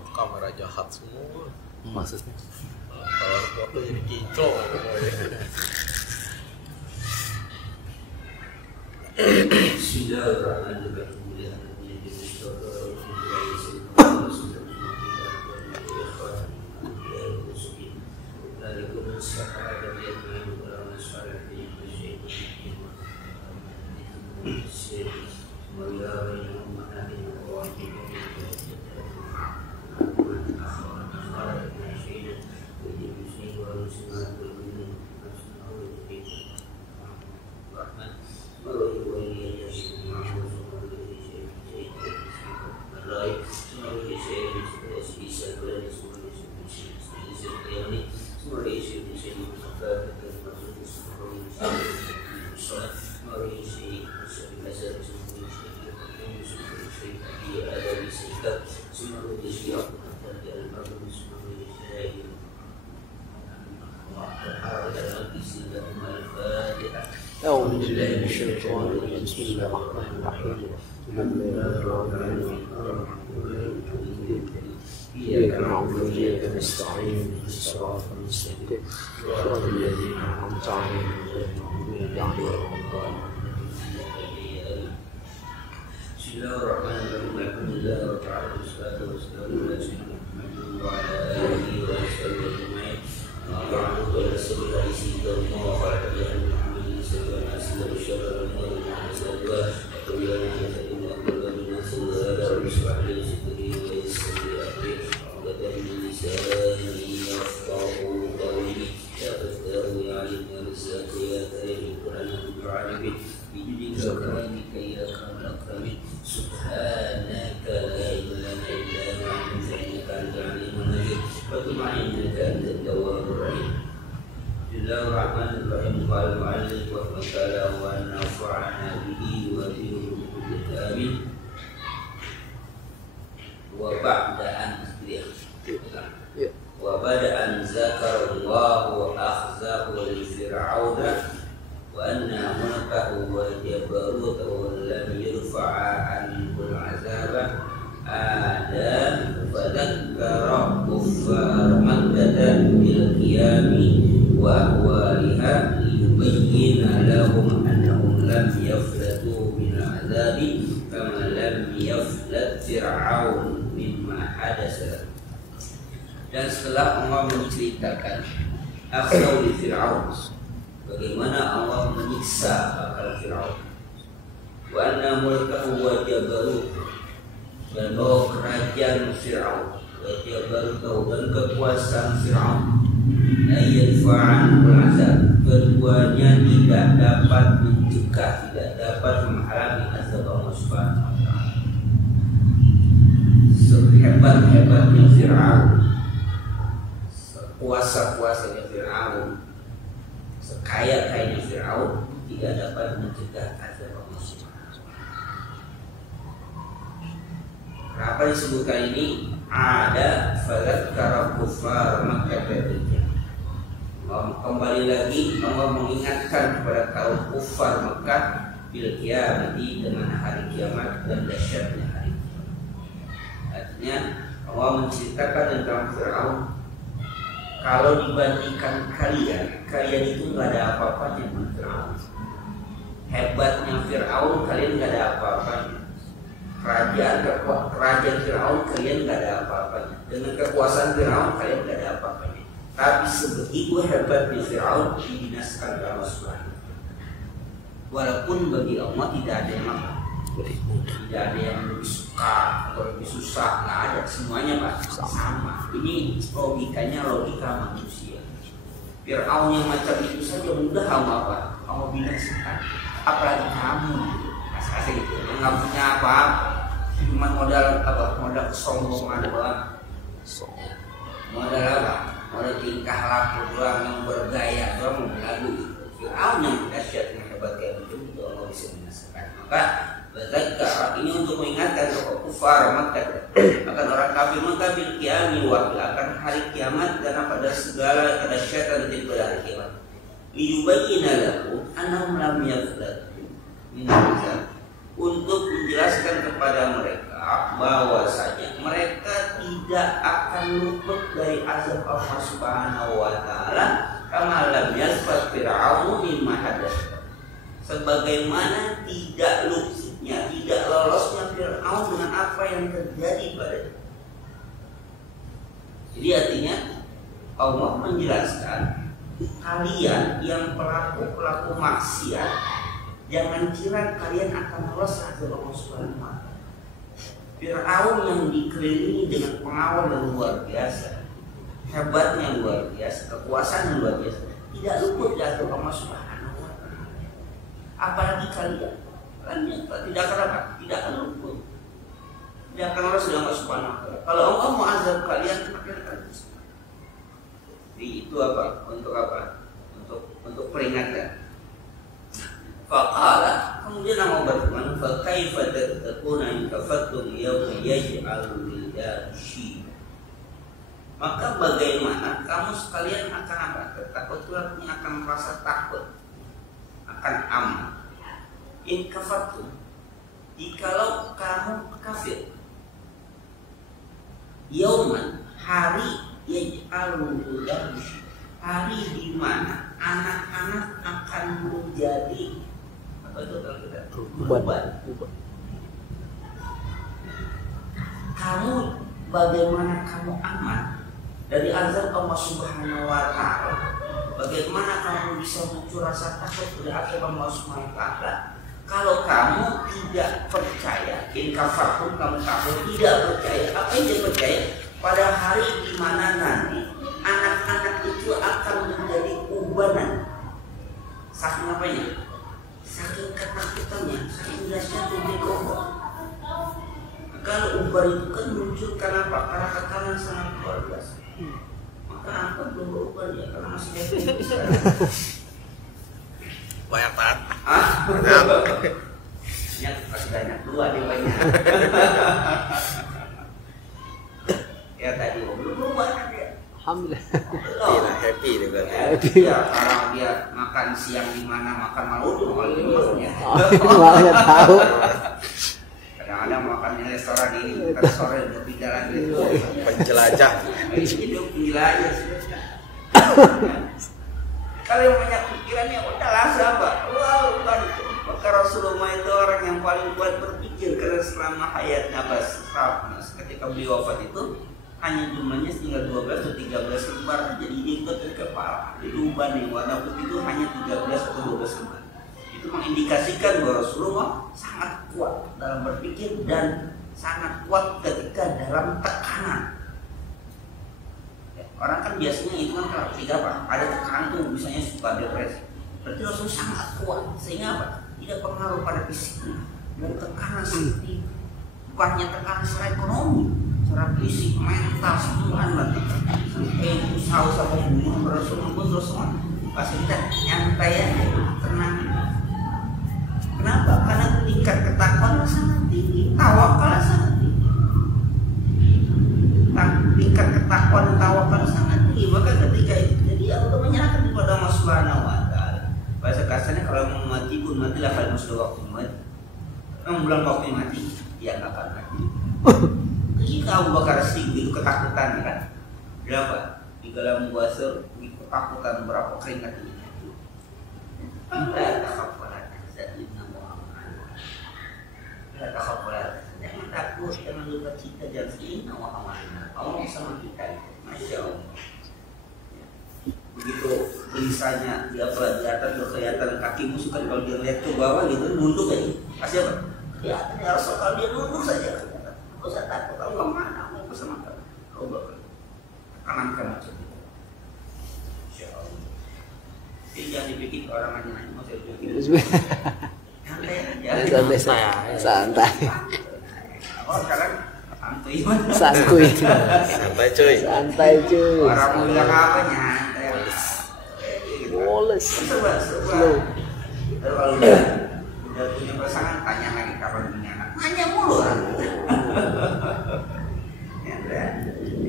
tuh kamera jahat semua. Maksudnya Kalau foto jadi kinclong pokoknya. Bismillahirrahmanirrahim. أعوذ بالله من الشيطان الرجيم بسم الله الرحمن الرحيم إياك نعبد وإياك نستعين الصراط المستقيم صراط الذين أنعمت عليهم غير المغضوب عليهم ولا الضالين. بسم الله الرحمن الرحيم. الحمد لله رب العالمين والصلاة والسلام على سيدنا محمد وعلى آله وصحبه أجمعين. أما بعد فإن سبيل رسول الله وخلق بها سيدنا سيدنا الشر والنور والسلوى وكلنا فإن كل من سوى واشرح لي صدري ويسر لي أمري عقدة من لساني يفقهوا قولي يا فتاه يا عليم يا رزاق يا كريم القرآن بالعالمين بجودك وكرمك يا أكرم الأكرمين سبحانك لا علم لنا إلا ما علمتنا إنك أنت العليم الحكيم وتب علينا إنك أنت التواب الرحيم. Bismillahirrahmanirrahim. Qala al-mu'allif wa ta'ala wa nafa'ana bihi wa bihi amin. Wa ba'da an wa bada'an zakara Allah wa akhzahu li fir'auna wa anna mulkahu wa jabarutahu wa lam yurfa'a anhu al-'azaba ada fadhakkara kuffar Makkah bil qiyami wa ahwaliha liyubayyina lahum annahum lam yaflatu min al-'adzabi kama lam yaflat Fir'aun mimma hadasa. Dan setelah Allah menceritakan akhzaw li Fir'aun, bagaimana Allah menyiksa bakal Fir'aun, wa anna mulkahu wa jabarutuhu, dan bahwa kerajaan Fir'aun wa jabarutuhu dan kekuasaan Fir'aun ayatfa'an azab, keduanya tidak dapat mencegah, tidak dapat menghalangi azab Allah Subhanahu wa ta'ala. Sehebat-hebatnya Fir'aun, sekuasa-kuasanya Fir'aun, sekaya-kayanya Fir'aun, tidak dapat mencegah azab Allah Subhanahu wa ta'ala. Kenapa disebutkan ini? Ada fadzakkara kuffar Makkah bil. Kembali lagi Allah mengingatkan kepada kaum kufar Mekah bil qiyamati, dengan hari kiamat dan dahsyatnya hari kiamat. Artinya Allah menceritakan tentang Fir'aun, kalau dibandingkan kalian itu nggak ada apa-apanya dengan Fir'aun. Hebatnya Fir'aun, kalian nggak ada apa-apanya. Kerajaan Fir'aun, kalian nggak ada apa-apanya. Dengan kekuasaan Fir'aun, kalian nggak ada apa-apanya. Tapi sebegitu hebatnya Fir'aun dibinasakan oleh Allah Subhanahu. Walaupun bagi Allah tidak ada yang apa, tidak ada yang lebih suka atau lebih susah, nggak ada, semuanya pasti sama. Ini logikanya logika manusia. Fir'aun yang macam itu saja mudah kamu apa? Kamu binasakan. Apalagi kamu, asal gitu, nggak punya apa-apa, cuma modal apa? Modal kesombongan doang. Modal apa? Modal tingkah laku doang, yang bergaya doang, mau lagu. Fir'aun yang dahsyat, yang hebat kayak begitu, Allah bisa binasakan. Maka berzakkar ini untuk mengingatkan kepada kufar Makkah, akan orang kafir Makkah bil qiyami wa akan hari kiamat, dan pada segala kedahsyatan di hari kiamat. Liyubayyina lahum annahum lam yaflatu min al-'adzab, untuk menjelaskan kepada mereka bahwasanya mereka tidak Fir'aun dengan apa yang terjadi padanya. Jadi artinya Allah menjelaskan, kalian yang pelaku maksiat, jangan kira kalian akan lolos azab Allah Subhanahu wa Ta'ala. Fir'aun yang dikelilingi dengan pengawal yang luar biasa, hebatnya luar biasa, kekuasaan yang luar biasa, tidak luput dari azab Allah Subhanahu wa Ta'ala. Apalagi kalian tidak akan luput, tidak akan lolos dari Allah Subhanahu wa Ta'ala. Kalau Allah mau azab kalian, maka akan bisa. Jadi itu apa? Untuk apa? Untuk peringatan. Faqala, kemudian Allah berfirman, fa kaifa tattaquna in kafartum yawma yaj'alul wildanu shiba. Maka bagaimana kamu sekalian akan apa? Takut itu artinya akan merasa takut, akan aman. In kafartum, jikalau kamu kafir. Yauman, hari yaj'alul wildanu shiba, hari di mana anak-anak akan menjadi beban. Kamu bagaimana kamu aman dari azab Allah Subhanahu wa Ta'ala? Bagaimana kamu bisa muncul rasa takut dari azab Allah Subhanahu wa Ta'ala kalau kamu tidak percaya? In kafartum, kamu tidak percaya. Apa yang dia percaya? Pada hari di mana nanti anak-anak itu akan menjadi ubanan. Saking apanya? Saking ketakutannya, saking dahsyatnya dia ubah. Kalau ubah itu kan muncul karena apa? Karena tekanan sangat luar biasa. Maka angkat belum berubah dia karena masih happy sekarang. Banyak taat. Ya, masih banyak, dua dia banyak. Ya tadi belum berubah dia. Alhamdulillah. Tidak happy dia berarti. Ya, orang dia makan siang di mana, makan malam makan di maksudnya. Makanya tahu. Kadang-kadang makan di restoran ini, bukan sore udah pindah lagi. Penjelajah. Hidup penjelajah. Kalau yang banyak pikirannya udahlah sahabat. Wah, bukan itu. Maka Rasulullah itu orang yang paling kuat berpikir karena selama hayatnya ketika beliau wafat itu hanya jumlahnya tinggal 12 atau 13 lembar, jadi diikat dari kepala. Jadi uban yang warna putih itu hanya 13 atau 12 lembar. Itu mengindikasikan bahwa Rasulullah sangat kuat dalam berpikir dan sangat kuat ketika dalam tekanan. Ya, orang kan biasanya itu kan kalau ketika apa? Ada tekanan tuh misalnya suka depresi. Berarti Rasulullah sangat kuat sehingga apa? Tidak pengaruh pada fisiknya. Dan tekanan seperti bukannya tekanan secara ekonomi, secara fisik, mental, semua usaha sama bunuh Rasulullah pun terus semua pasti kita nyantai aja, tenang. Kenapa? Karena tingkat ketakwaan sangat tinggi, tawakal sangat tinggi. Tingkat ketakwaan dan tawakal sangat tinggi. Maka ketika itu jadi Allah menyerahkan kepada Allah Subhanahu wa Ta'ala. Bahasa kasarnya kalau mau mati pun matilah kalau sudah waktu mati. Bulan waktu mati, dia nggak akan mati. Ketika Abu Bakar Siddiq itu ketakutan kan, berapa? Di dalam puasa ketakutan berapa keringat ini? Jangan takut, jangan lupa cita, jangan inna wa amanah. Allah bersama kita, masya Allah. Begitu gelisahnya di atas kelihatan kaki musuh kan, kalau dia lihat ke bawah gitu nunduk aja. Pasti apa? Ya, Rasul kalau dia nunduk saja. Kau usah takut, Allah mana? Allah bersama kamu. Kau bakal kanankan macam itu. Insya Allah. Jadi jangan dipikir orang aja nanya mau saya pikir. Santai. Oh sekarang santuy. Santai cuy. Santai cuy. Orang mau bilang apa nyantai. Woles. Slow. Kalau udah punya pasangan tanya lagi kapan punya anak. Nanya mulu orang.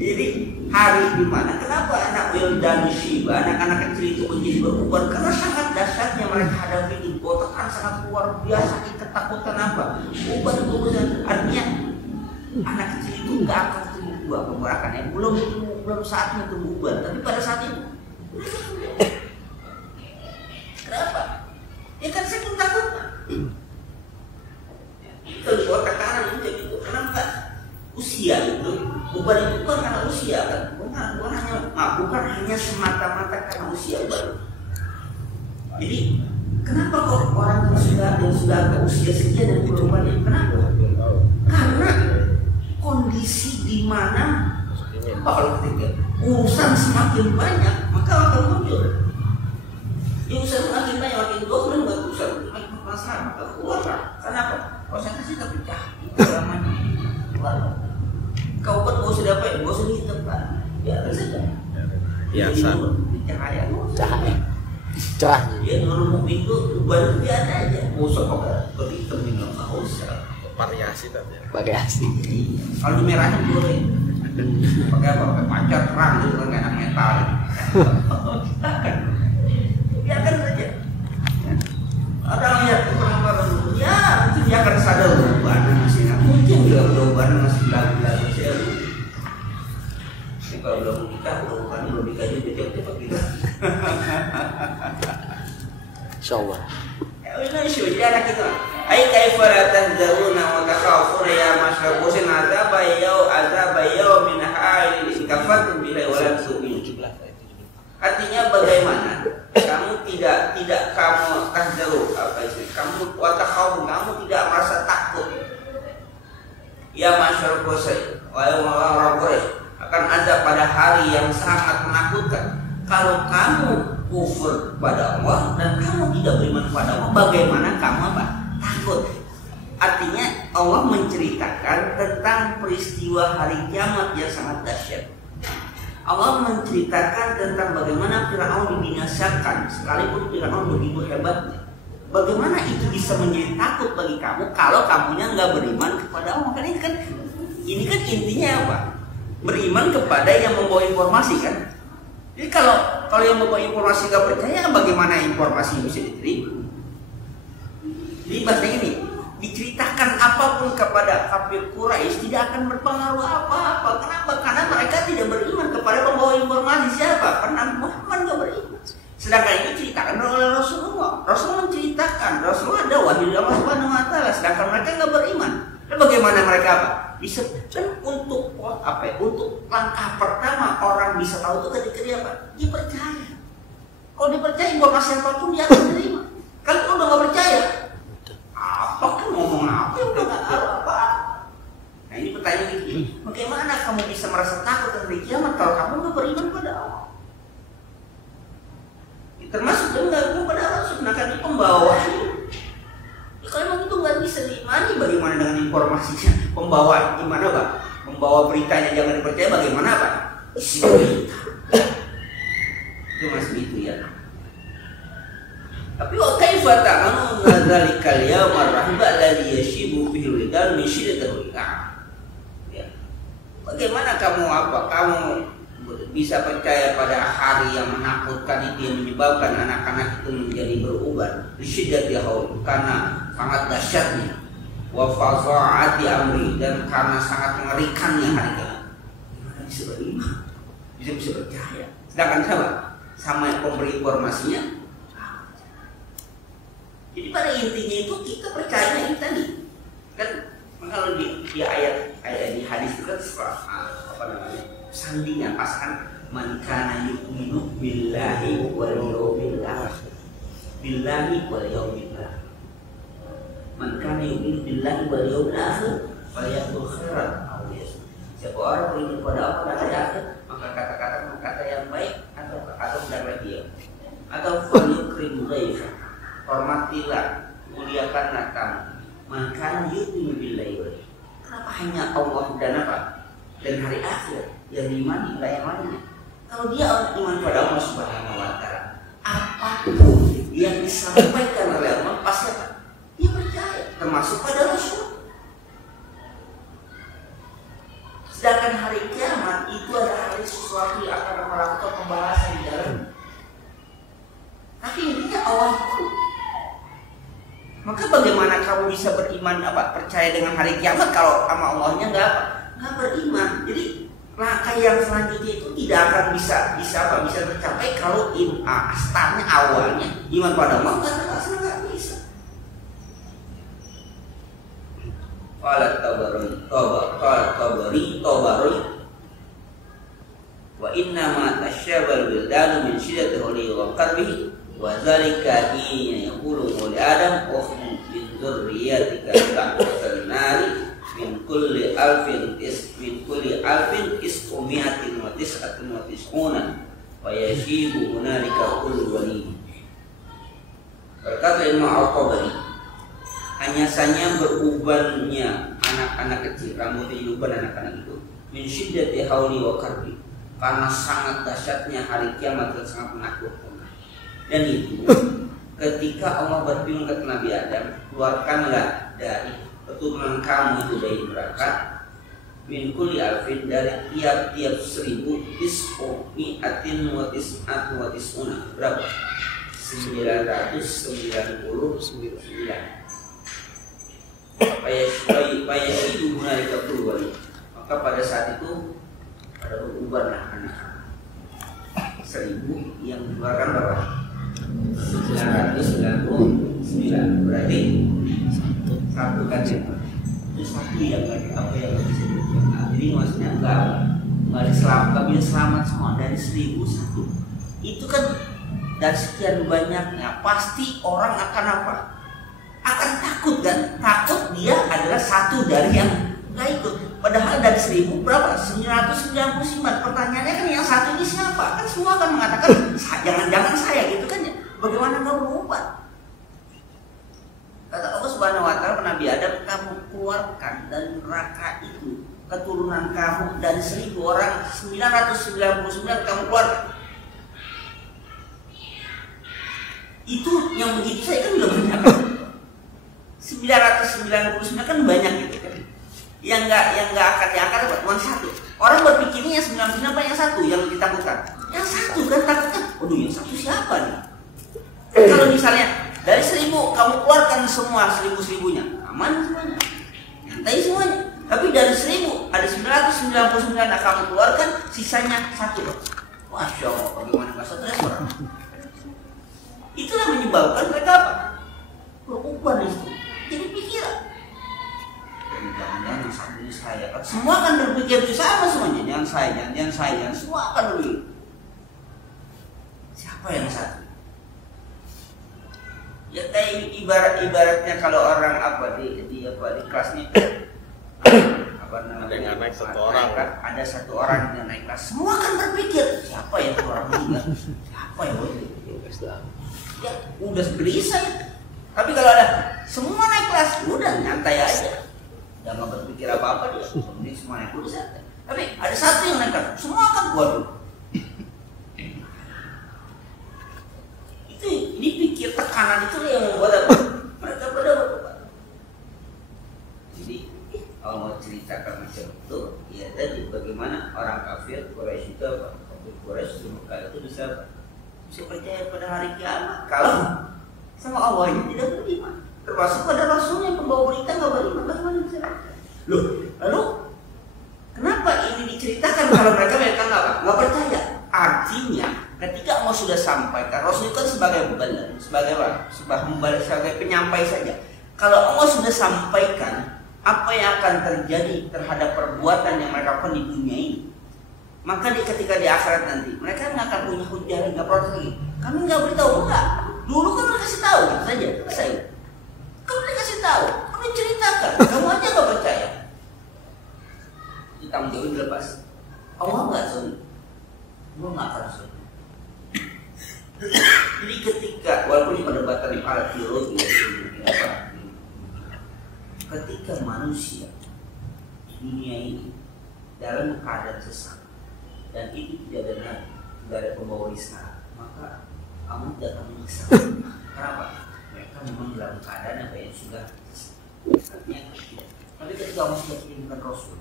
Jadi hari di mana? Kenapa anak wildan shiba, anak-anak kecil itu menjadi beruban? Karena sangat dahsyatnya mereka hadapi di tekan sangat luar biasa, ketakutan apa? Uban artinya anak kecil itu nggak akan tumbuh buah pemberakannya, belum saatnya tumbuh uban, tapi pada saat itu. Kenapa? Ya kan saya pun takut. Kalau buat tekanan jadi itu usia itu, uban itu bukan karena usia kan, bukan hanya semata-mata karena usia uban. Jadi kenapa kok orang yang sudah ke usia sekian dan beruban ini? Kenapa? Karena kondisi di mana kalau ketiga urusan semakin banyak maka akan muncul. Ya urusan semakin banyak makin dolen buat urusan makin masalah maka keluar. Kenapa? Konsentrasi tak pecah. Namanya keluar. Kau kan gak usah dapat, gak usah dihitam kan? Biarkan saja. Biasa. Cahaya. Cerah. Ya nurul itu baru biasa aja. Gak usah pakai hitam ini nggak usah. Variasi tapi. Variasi. Kalau di merahnya boleh. Pakai apa? Pakai pancar terang gitu kan kayak metal. Biarkan saja. Orang lihat orang ya mungkin dia akan sadar beban masih mungkin juga beban masih lagu-lagu saya. Ini kalau belum nikah belum nikah juga cepat kita. Insyaallah. Ya ini sih anak kita. Ai kaifa tahzaruna wa takhafuna ya masyabusin azab yau min hail kafatum bila wala tu'min. Artinya bagaimana kamu tidak kamu tahzaru apa itu? Kamu wa takhafun kamu tidak merasa takut. Ya masyabusin orang Quraisy akan ada pada hari yang sangat menakutkan. Kalau kamu kufur pada Allah dan kamu tidak beriman kepada Allah, bagaimana kamu apa? Takut. Artinya Allah menceritakan tentang peristiwa hari kiamat yang sangat dahsyat. Allah menceritakan tentang bagaimana Firaun dibinasakan sekalipun Firaun begitu hebatnya. Bagaimana itu bisa menjadi takut bagi kamu kalau kamunya nggak beriman kepada Allah? Kan ini kan intinya apa? Beriman kepada yang membawa informasi kan? Jadi kalau yang membawa informasi nggak percaya, bagaimana informasi bisa diterima? Jadi bahasanya ini diceritakan apapun kepada kafir Quraisy tidak akan berpengaruh apa-apa. Kenapa? Karena mereka tidak beriman kepada pembawa informasi siapa? Karena Muhammad nggak beriman. Sedangkan itu diceritakan oleh Rasulullah. Rasulullah menceritakan, Rasulullah ada wahyu dari Allah Subhanahu Wa Taala. Sedangkan mereka nggak beriman. Dan bagaimana mereka apa? Bisa kan untuk apa? Untuk langkah pertama orang bisa tahu itu ketika dia apa? Dia percaya. Kalau dia percaya informasi apapun dia akan terima. Kalau udah nggak percaya, apa kan ngomong apa udah nggak tahu apa. Nah ini pertanyaan ini. Bagaimana kamu bisa merasa takut dari kiamat kalau kamu nggak beriman pada Allah? Termasuk juga nggak beriman pada Allah. Sedangkan ini pembawa. Kalau memang itu nggak bisa diimani, bagaimana dengan informasinya? Pembawa gimana Pak? Membawa beritanya jangan dipercaya, bagaimana Pak? Isi berita. Itu masih itu ya. Tapi wa kaifa ta'manu dzalikal yawmar rahba alladhi yashibu fihi al-wildan min shiddatil ya. Bagaimana kamu bisa percaya pada hari yang menakutkan itu yang menyebabkan anak-anak itu menjadi beruban bisyiddatil haul karena sangat dahsyatnya wa fazaati amri dan karena sangat mengerikannya hari kiamat. Gimana bisa beriman? Bisa percaya. Sedangkan sama pemberi informasinya. Jadi pada intinya itu kita percaya ini tadi kan kalau di ayat di hadis itu kan apa namanya sandinya pasangan man kana yu'minu billahi wal yawmil akhir billahi wal yawmil akhir man kana yu'minu billahi wal yawmil akhir falyaqul khairan aw liyasmut. Siapa orang beriman kepada Allah dan hari akhir maka kata yang baik atau tidak dia atau falyukrim dhaifa hormatilah, muliakanlah kamu. Maka yu'minu billahi. Kenapa hanya Allah dan apa? Dan hari akhir yang diimani, nggak yang lainnya. Kalau dia orang iman pada Allah Subhanahu Wa Taala, apapun yang disampaikan oleh Allah pasti apa? Dia percaya, termasuk pada Rasul. Sedangkan hari kiamat itu adalah hari sesuatu yang akan melakukan pembalasan di dalam. Tapi intinya Allah itu. Maka bagaimana kamu bisa beriman percaya dengan hari kiamat kalau sama Allahnya nggak beriman? Jadi langkah yang selanjutnya itu tidak akan bisa tercapai kalau startnya awalnya iman pada Allah nggak bisa. Qala Tabari wa inna ma tashabal wildanu min syiddati hawli wa qarbihi wa zalika hina yaqulu li Adam ukhruj min dzurriyyatika ta'tal nari min kulli alfin isqumiatin wa tis'atin wa tis'una wa yashibu hunalika kullu wali. Berkata Imam Al-Tabari, hanya saja berubannya anak-anak kecil, rambutnya diuban anak-anak itu min syiddati hauli wa qarbi, karena sangat dahsyatnya hari kiamat dan sangat menakutkan. Dan itu ketika Allah berfirman ke Nabi Adam, keluarkanlah dari keturunan kamu itu dari neraka min kulli alfin, dari tiap-tiap 1000 isqumiatin wa tis'una, berapa? 999. Payashidu hunalika kullu wali. Maka pada saat itu pada berubahlah anak 1000 yang dikeluarkan berapa? 999. Berarti satu kan itu satu yang apa yang bisa dilakukan. Nah, jadi maksudnya enggak bisa selamat semua dari 1001. Itu kan dari sekian banyaknya pasti orang akan apa? Akan takut kan? Takut dia adalah satu dari yang nggak ikut. Padahal dari 1000 berapa? 999. Pertanyaannya kan yang satu ini siapa? Kan semua akan mengatakan jangan-jangan saya gitu kan ya. Bagaimana kamu berubah? Kata Allah Subhanahu wa taala, Nabi Adam, kamu keluarkan dari neraka itu keturunan kamu dari 1000 orang, 999 kamu keluarkan. Itu yang begitu saya kan udah banyak. 999 kan banyak gitu kan. Yang enggak akan diangkat cuma satu. Orang berpikirnya yang 99 apa yang satu yang ditakutkan? Yang satu kan takutkan. Waduh, yang satu siapa nih? Kalau misalnya dari 1000 kamu keluarkan semua 1000-1000-nya, aman semuanya, nyantai semuanya. Tapi dari 1000 ada 999 yang kamu keluarkan, sisanya satu. Masya Allah, bagaimana nggak stres orang? Itulah menyebabkan mereka apa? Berubah di situ. Jadi pikiran. Jangan-jangan yang satu ini saya. Semua akan berpikir itu sama semuanya. Jangan saya, semua akan berpikir. Siapa yang satu? Ya kayak ibaratnya kalau orang apa di kelasnya apa namanya? Ada yang naik satu orang. Ada satu orang yang naik kelas. Semua akan berpikir siapa yang orang ini? Siapa yang ini? Ya udah gelisah ya. Tapi kalau ada semua naik kelas, udah nyantai aja. Udah nggak berpikir apa-apa dia. Ini semua naik kelas santai. Tapi ada satu yang naik kelas, semua akan waduh. Ini pikir tekanan itu yang membuat apa? Mereka pada berubah. Jadi kalau mau ceritakan macam itu, ya tadi bagaimana orang kafir Quraisy itu apa? Kafir Quraisy di Mekah itu bisa percaya pada hari kiamat kalau sama Allah ini tidak beriman. Termasuk pada Rasulnya yang pembawa berita nggak beriman, bagaimana bisa? Lalu kenapa ini diceritakan kalau mereka nggak percaya? Artinya ketika Allah sudah sampaikan, Rasul kan sebagai benar, sebagai penyampai saja. Kalau Allah sudah sampaikan apa yang akan terjadi terhadap perbuatan yang mereka lakukan di dunia ini, maka ketika di akhirat nanti mereka nggak akan punya hujah, nggak protes lagi. Kami nggak beritahu enggak. Dulu kan mereka kasih tahu gitu saja, selesai. Kamu dikasih tahu, kamu ceritakan, kamu aja nggak percaya. Itu tanggung jawab dilepas. Allah nggak sulit, Allah nggak akan sulit. Jadi ketika walaupun ini perdebatan para teologi ketika manusia dunia ini dalam keadaan sesat dan itu tidak ada nabi, tidak ada pembawa risalah, maka Allah tidak akan menyiksa. Kenapa? Mereka memang dalam keadaan apa yang sudah artinya tidak. Tapi ketika Allah sudah kirimkan Rasul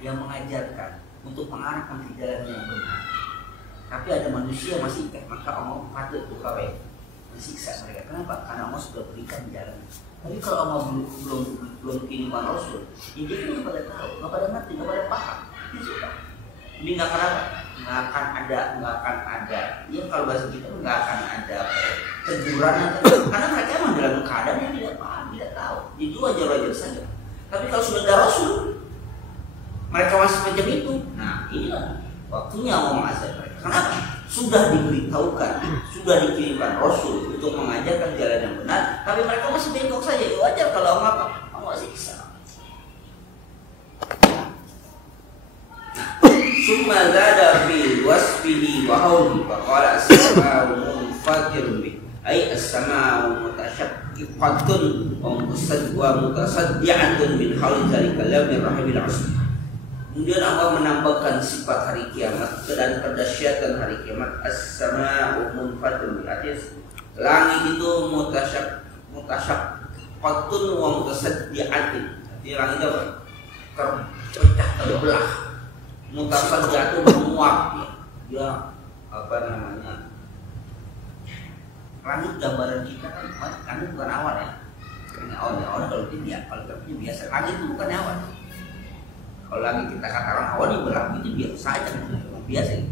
yang mengajarkan untuk mengarahkan ke jalan yang benar, tapi ada manusia masih ikat, maka Allah patut untuk apa ya? Mensiksa mereka. Kenapa? Karena Allah sudah berikan jalan. Tapi kalau Allah belum kirimkan Rasul, ini dia nggak pada tahu, nggak pada ngerti, nggak pada paham. Ini sudah. Ini nggak akan apa? Nggak akan ada. Ya kalau bahasa kita nggak akan ada teguran karena mereka memang dalam keadaan yang tidak paham, tidak tahu. Itu wajar saja. Tapi kalau sudah ada Rasul, mereka masih macam itu. Nah inilah waktunya Allah azab mereka. Kenapa? Sudah diberitahukan, sudah dikirimkan Rasul untuk mengajarkan jalan yang benar, tapi mereka masih bengkok saja. Ya wajar kalau Allah siksa. Summa zada fi wasfihi wa hawli wa qala as-sama'u munfatirun bi ay as-sama'u mutashaqqaqatun wa mutasaddi'atun min hawli dzalika lam rahimil asr. Kemudian Allah menambahkan sifat hari kiamat dan kedahsyatan hari kiamat. As-sama'u munfatirun bi atis, langit itu mutashaqqaqatun wa mutasaddi'atun. Jadi langit apa? Terpecah, terbelah. Mutasan jatuh menguap ya apa namanya, langit gambaran kita kan langit bukan awan ya, karena awan kalau tidak, kalau kita biasa langit itu bukan awan. Kalau langit kita katakan awan yang berlaku itu biasa aja, biasa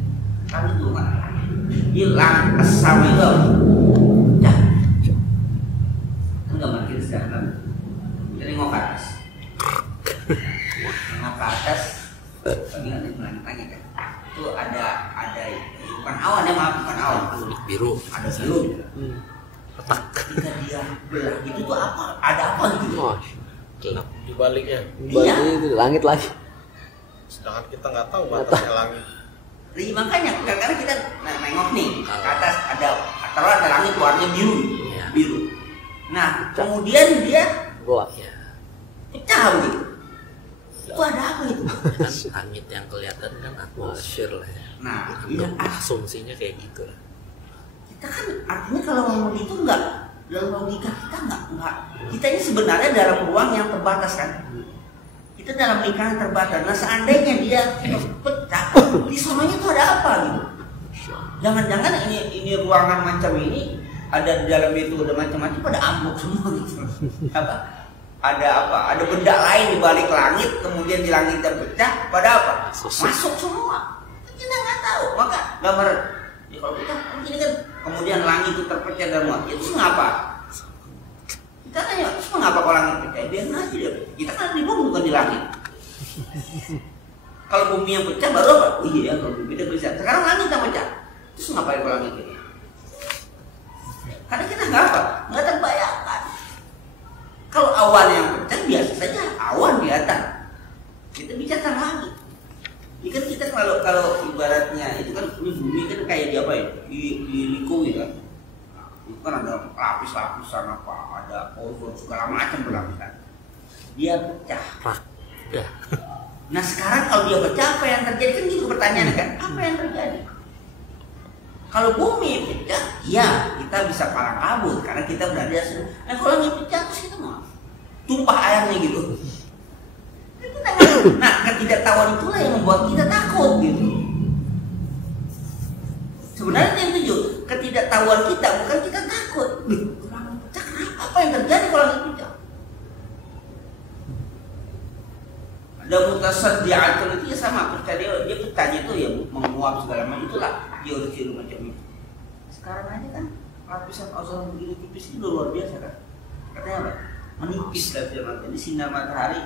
langit itu bukan awan. Hilang asam itu ya kan gambar kita sekarang jadi ngok ke atas, ngok ke atas. Bagian itu langit-langit kan, itu ada bukan awan ya, maaf bukan awan, biru, ada biru. Ketika dia belah gitu tuh apa? Ada apa gitu? Oh, gelap. Di baliknya. Iya. Itu langit lagi. Sedangkan kita nggak tahu batasnya langit. Jadi makanya kadang-kadang kita nengok nih ke atas ada langit warnanya biru, biru. Nah kemudian dia gelap ya. Pecah begitu. Itu ada apa itu? Kan langit yang kelihatan kan atmosfer lah ya. Nah, iya, asumsinya kayak gitu lah. Kita kan artinya kalau ngomong itu enggak, dalam logika kita enggak. Kita ini sebenarnya dalam ruang yang terbatas kan. Kita dalam lingkaran terbatas. Nah, seandainya dia pecah, di sononya itu ada apa gitu? Jangan-jangan ini ruangan macam ini ada di dalam itu ada macam-macam pada ambruk semua gitu. Apa? Ada apa? Ada benda lain di balik langit, kemudian di langit yang pecah, pada apa? Masuk semua. Kita nggak tahu. Maka gambar ya kalau kita ini kan kemudian langit itu terpecah dan mati, itu mengapa? Kita tanya, terus mengapa kalau langit pecah? Biar aja dia. Kita kan di bumi bukan di langit. Kalau bumi yang pecah baru apa? Oh iya, kalau bumi itu bisa. Sekarang langit yang pecah. Terus ngapain kalau langit ini? Karena kita nggak apa? Nggak terbayangkan. Kalau awan yang pecah biasa saja, awan kelihatan. Kita bicara langit. Ini kan kita kalau ibaratnya itu kan ini bumi kan kayak di apa ya? Dilikui kan. Itu kan ada lapis-lapisan apa, ada ozon segala macam berlapisan. Dia pecah. Ya. Nah sekarang kalau dia pecah apa yang terjadi kan gitu pertanyaannya kan? Apa yang terjadi? Kalau bumi pecah, ya kita bisa palang kabut karena kita berada di atas. Nah kalau langit pecah terus kita mau tumpah airnya gitu. Nah ketidaktahuan itulah yang membuat kita takut gitu. Sebenarnya yang tujuh ketidaktahuan kita bukan kita takut. Langit pecah kenapa? Apa yang terjadi kalau langit pecah? Ada mutasaddi'atun itu ya sama, percaya dia pecahnya itu ya menguap segala macam, itulah geologi macam itu. Sekarang aja kan lapisan ozon begitu tipis itu luar biasa kan. Katanya apa? Menipis lapisan ozon. Jadi sinar matahari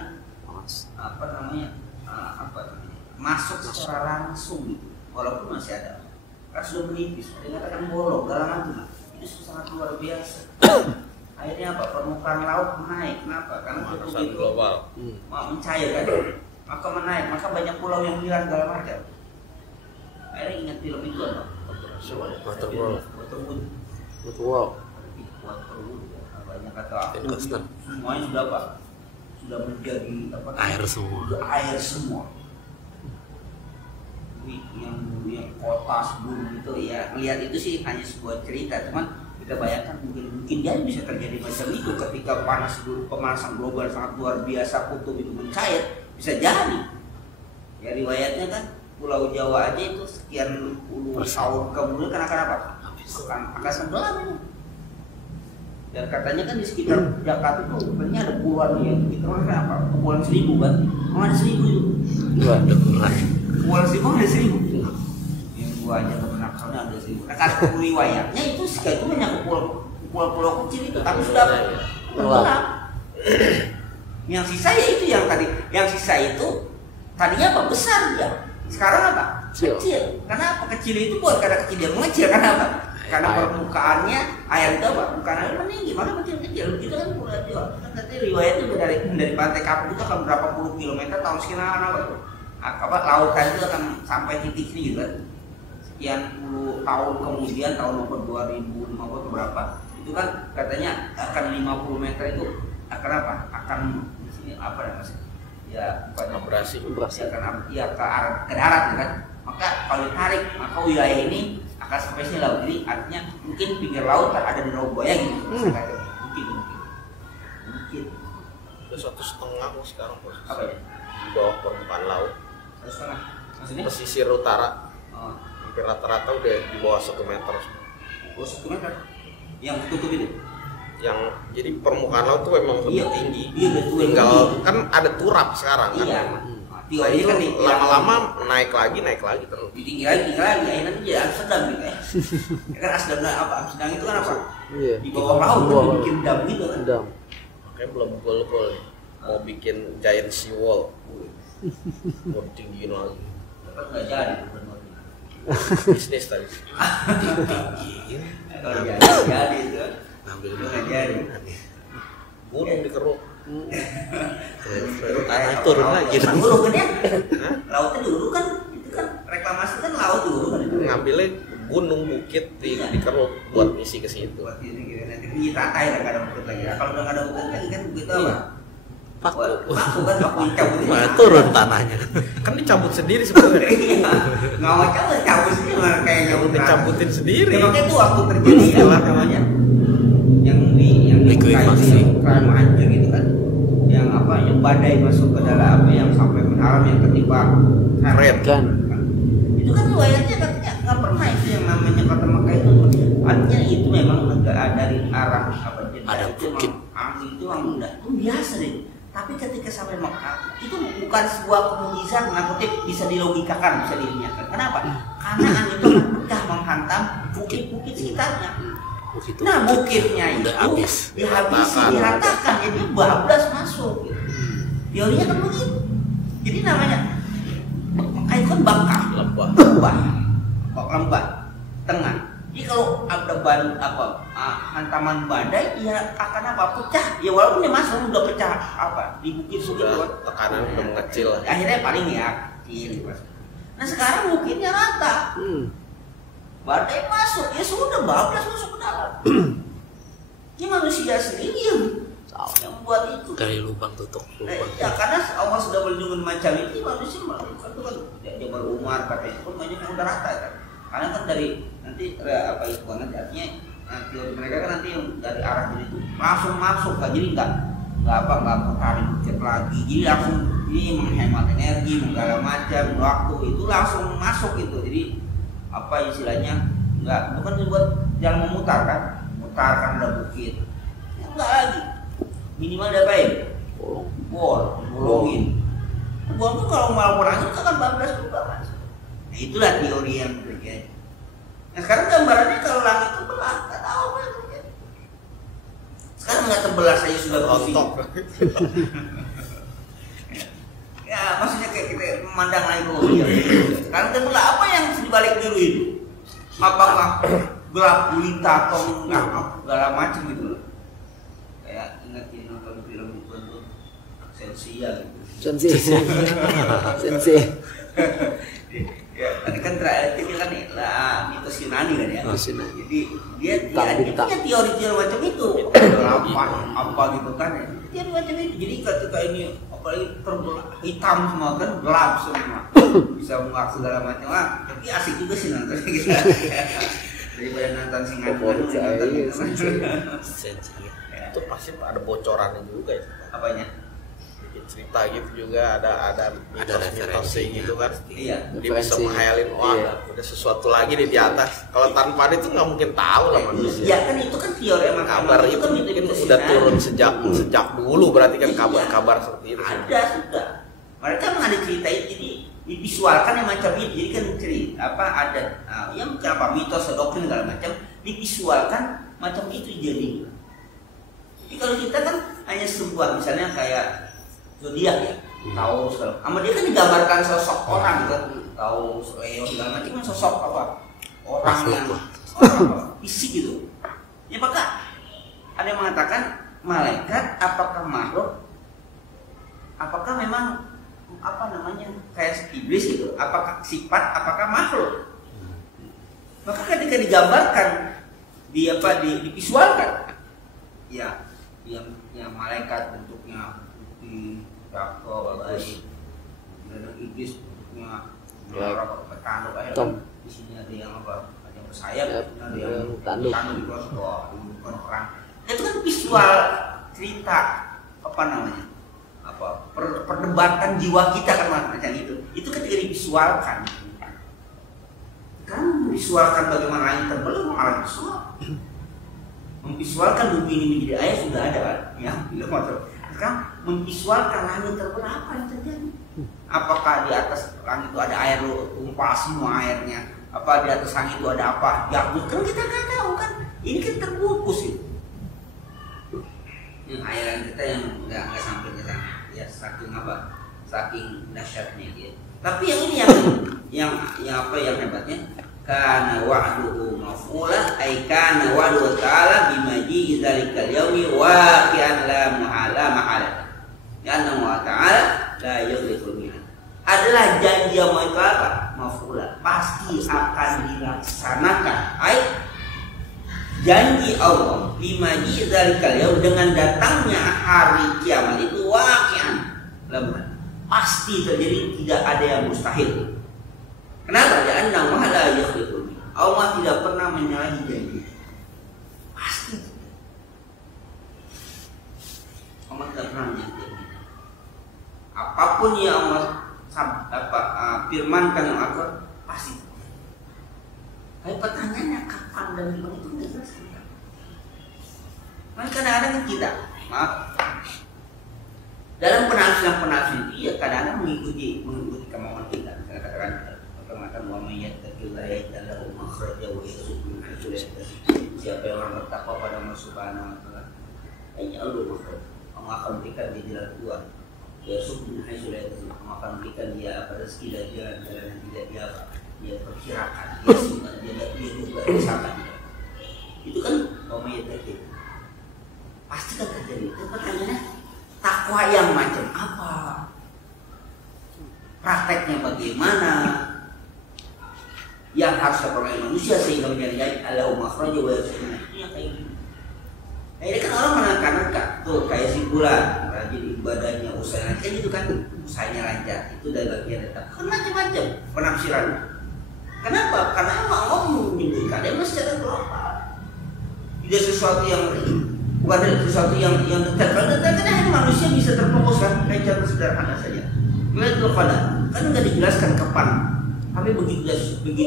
apa namanya masuk secara langsung gitu. Walaupun masih ada, kan sudah menipis. Dia katakan bolong, galangan itu, itu sangat luar biasa. Akhirnya apa? Permukaan laut naik. Kenapa? Karena pemanasan global mencair kan, maka menaik, maka banyak pulau yang hilang segala macam. Akhirnya ingat film itu apa? Waterworld. Banyak kata semuanya sudah apa? Sudah menjadi apa? Air semua. Air semua. Yang kota sebelum itu ya melihat itu sih hanya sebuah cerita, cuman kita bayangkan mungkin dia bisa terjadi macam itu ketika pemanasan global sangat luar biasa, kutub itu mencair, bisa jadi. Ya riwayatnya kan Pulau Jawa aja itu sekian puluh tahun kemudian kenapa? Akan tenggelam itu. Dan katanya kan di sekitar Jakarta itu sebenarnya ada puluhan ya. Kita kan apa? Kepulauan Seribu kan? Ada 1000 itu. Waduh, Kepulauan Seribu ada 1000. Yang gua aja pernah soalnya ada 1000. Nah, kata riwayatnya itu sekitar itu banyak pulau-pulau kecil itu, tapi sudah tenggelam. Yang sisa ya itu yang tadi, yang sisa itu tadinya apa? Besar dia. Sekarang apa? Kecil. Karena apa? Kecil itu bukan karena kecil dia mengecil, karena apa? Karena permukaannya air itu apa? Bukan air meninggi, maka kecil-kecil. Gitu kan mulai jual. Nanti riwayat itu dari pantai Kapuk itu akan berapa puluh kilometer tahun sekian apa itu? Apa lautan itu akan sampai titik ini juga. Sekian puluh tahun kemudian tahun 2050 berapa? Itu kan katanya akan 50 meter itu akan apa? Akan di sini apa ya Mas? Ya bukan Abrasi. Ya karena ya ke darat ya kan. Maka kalau ditarik maka wilayah ini akan sampai sini laut. Jadi artinya mungkin pinggir laut ada di Laut Buaya gitu. Mungkin. Itu 1,5 kok sekarang posisi. Apa ya? Di bawah permukaan laut. 1,5. Maksudnya? Pesisir utara. Oh, Hampir rata-rata udah di bawah 1 meter. 1 meter. Yang tutup itu. Yang jadi permukaan laut tuh memang lebih tinggi. Iya betul. Tinggal kan ada turap sekarang kan. Iya. Nah, Teori kan lama-lama naik lagi terus. tinggi lagi, akhirnya nanti jadi Amsterdam gitu ya. Ya kan Amsterdam apa? Amsterdam itu kan apa? Iya. Di bawah laut kan bikin dam gitu kan. Dam. Makanya belum goal mau bikin giant sea wall. Mau tinggiin lagi. Tetap nggak jadi gubernurnya. Bisnis tadi. Kalau jadi itu Ngambil nggak jadi. gunung dikeruk. Tanah turun lagi. Dulu kan ya? Lautnya dulu kan itu kan reklamasi kan laut dulu kan itu. Ngambilnya gunung bukit dikeruk buat isi ke situ. Buat ini gitu nanti diratain lah nggak ada bukit lagi. Nah, kalau udah nggak ada bukit lagi kan begitu apa? Paku kan paku cabut ini. Turun tanahnya. Kan dicabut sendiri sebenarnya. Iya. Nggak mau cabut sendiri malah kayak cabut. Dicabutin sendiri. Ya, makanya itu waktu terjadi apa namanya? Yang Likuifaksi. crime hancur gitu kan. Yang apa? Yang badai masuk ke dalam apa yang sampai menharam yang ketimpa Red kan. Itu kan riwayatnya katanya nggak pernah itu yang namanya kota Mekah itu. Artinya itu memang agak dari arah apa Jeddah Ada itu bukit. angin itu memang udah itu biasa deh. Tapi ketika sampai Mekah itu bukan sebuah kemujizat, nah kutip bisa dilogikakan, bisa diilmiahkan. Kenapa? Karena angin itu akan pecah menghantam bukit-bukit sekitarnya. Begitu. Nah bukitnya itu Udah habis. dihabisi, diratakan, jadi bablas masuk. Teorinya kan begitu. Jadi namanya Mekah itu kan bangkah, lembah, tengah. Jadi kalau ada hantaman badai, ya akan apa? Pecah. Ya walaupun dia masuk udah pecah apa di bukit sudah begitu. tekanan udah mengecil. Akhirnya paling ya kecil. Nah sekarang bukitnya rata. Badai masuk, ya sudah bablas masuk ke dalam. Ini manusia sendiri yang buat itu. Dari lubang tutup lubang. Ya karena Allah sudah melindungi macam itu, manusia melakukan itu kan. Jabal Umar kata itu kan banyak yang udah rata kan. Karena kan dari nanti apa itu kan nanti artinya teori mereka kan nanti yang dari arah itu langsung masuk kan, jadi nggak tarik bukit lagi, jadi langsung ini menghemat energi segala macam waktu itu langsung masuk itu. Jadi apa istilahnya nggak bukan dibuat jalan memutar kan, mutar kan ada bukit ya, enggak lagi minimal ada baik bolongin tuh kalau mau angin itu akan bablas juga mas. Nah itulah teori yang terjadi. Nah sekarang gambarannya kalau langit itu belah nggak tahu apa yang terjadi. Sekarang nggak terbelah saja sudah rontok. Ya maksudnya kayak kita memandang langit ya. Sekarang terbelah apa yang dibalik biru itu? Apakah gelap gulita atau enggak segala macam gitu loh. Kayak ingetin nonton film itu tuh Sensia gitu. Sensei. Ya, tadi kan terakhir kan lah mitos Yunani kan ya. Jadi dia punya teori-teori macam itu. Apa gitu kan ya. Teori macam itu. Jadi ketika ini apalagi terbelah hitam semua kan gelap semua. Bisa menguak segala macam. Tapi asik juga sih nonton gitu. Daripada nonton singa Itu pasti ada bocorannya juga ya. apanya? Cerita gitu juga ada mitos gitu kan. Iya. Dia bisa menghayalin ada sesuatu lagi di atas. Kalau tanpa itu nggak mungkin tahu lah manusia. Ya kan itu kan teori emang Kabar itu kan mungkin udah turun sejak dulu berarti kan kabar seperti itu. Ada sudah. Mereka memang ada cerita itu, jadi divisualkan yang macam itu. Jadi kan cerita apa ada yang kenapa mitos, doktrin segala macam divisualkan macam itu jadi. Jadi kalau kita kan hanya sebuah misalnya kayak zodiak ya, Taurus kalau sama dia kan digambarkan sosok orang gitu kan, Taurus, Leo segala macam kan sosok apa orang yang fisik gitu. Ya maka ada yang mengatakan malaikat apakah makhluk, apakah memang apa namanya kayak iblis gitu, apakah sifat, apakah makhluk. Maka ketika digambarkan divisualkan ya yang malaikat bentuknya putih, cakep, baik, dan iblis bentuknya bertanduk di sini ada yang apa, ada yang bersayap, ada yang tanduk di bawah bukan perang. Itu kan visual cerita apa namanya, apa perdebatan jiwa kita kan macam itu ketika divisualkan kan memvisualkan bagaimana langit terbelah malah visual, memvisualkan bumi ini menjadi air sudah ada kan ya bila motor sekarang memvisualkan langit terbelah apa yang terjadi, apakah di atas langit itu ada air tumpah semua airnya, apa di atas langit itu ada apa jatuh kan kita nggak tahu kan, ini kan terfokus itu yang airan kita yang nggak sampai ke sana ya, saking apa, saking dahsyatnya gitu. Tapi yang ini yang apa yang hebatnya, kana wa'duhu maf'ula ay kana wa'du ta'ala bimaji dzalikal yaumi waqi'an la mahala ya anna ta'ala la yukhliful mi'ad. Adalah janji Allah itu apa? Maf'ula, pasti akan dilaksanakan. Ay janji Allah bimaji dzalikal yaum, dengan datangnya hari kiamat itu waqi'an lamma, pasti terjadi, tidak ada yang mustahil. Kenapa? Ya anna mahala yukhliful mi'ad. Allah tidak pernah menyalahi janji. Pasti. Allah tidak pernah menyalahi janji. Apapun yang Allah firmankan yang akan pasti. Tapi pertanyaannya kapan dan di mana itu tidak jelas kita. Nah, kadang-kadang kita, maaf, dalam penafsiran itu ya kadang-kadang mengikuti kemauan kita. Saya katakan wa may yattaqillaha yaj'al lahu makhraja wa yarzuqhu min haitsu la yahtasib. Siapa yang bertakwa pada Allah Subhanahu wa taala, yaj'al lahu makhraja, Allah akan berikan dia jalan keluar. Yarzuqhu min haitsu la yahtasib, Allah akan berikan dia apa rezeki dari jalan-jalan yang tidak dia perkirakan, dia juga usahakan. Itu kan wa may yattaqillah. Pasti kan terjadi. Itu pertanyaannya, takwa yang macam apa? Prakteknya bagaimana? Yang harus diperoleh manusia sehingga menjadi Allahu makhraja wa yarzuqhu. Ini kayak gini. Nah, ini kan orang menekan tuh kayak si bulan, rajin ibadahnya, usahanya kayak gitu kan, usahanya lancar. Itu dari bagian datang. Kan macam-macam penafsiran. Kenapa? Karena Allah menyebutkan dia secara global. Tidak sesuatu yang bukan sesuatu yang detail. Kalau detail kan hanya manusia bisa terfokus kan, kayak cara sederhana saja. Lailatul Qadar kan nggak dijelaskan kapan, tapi begitu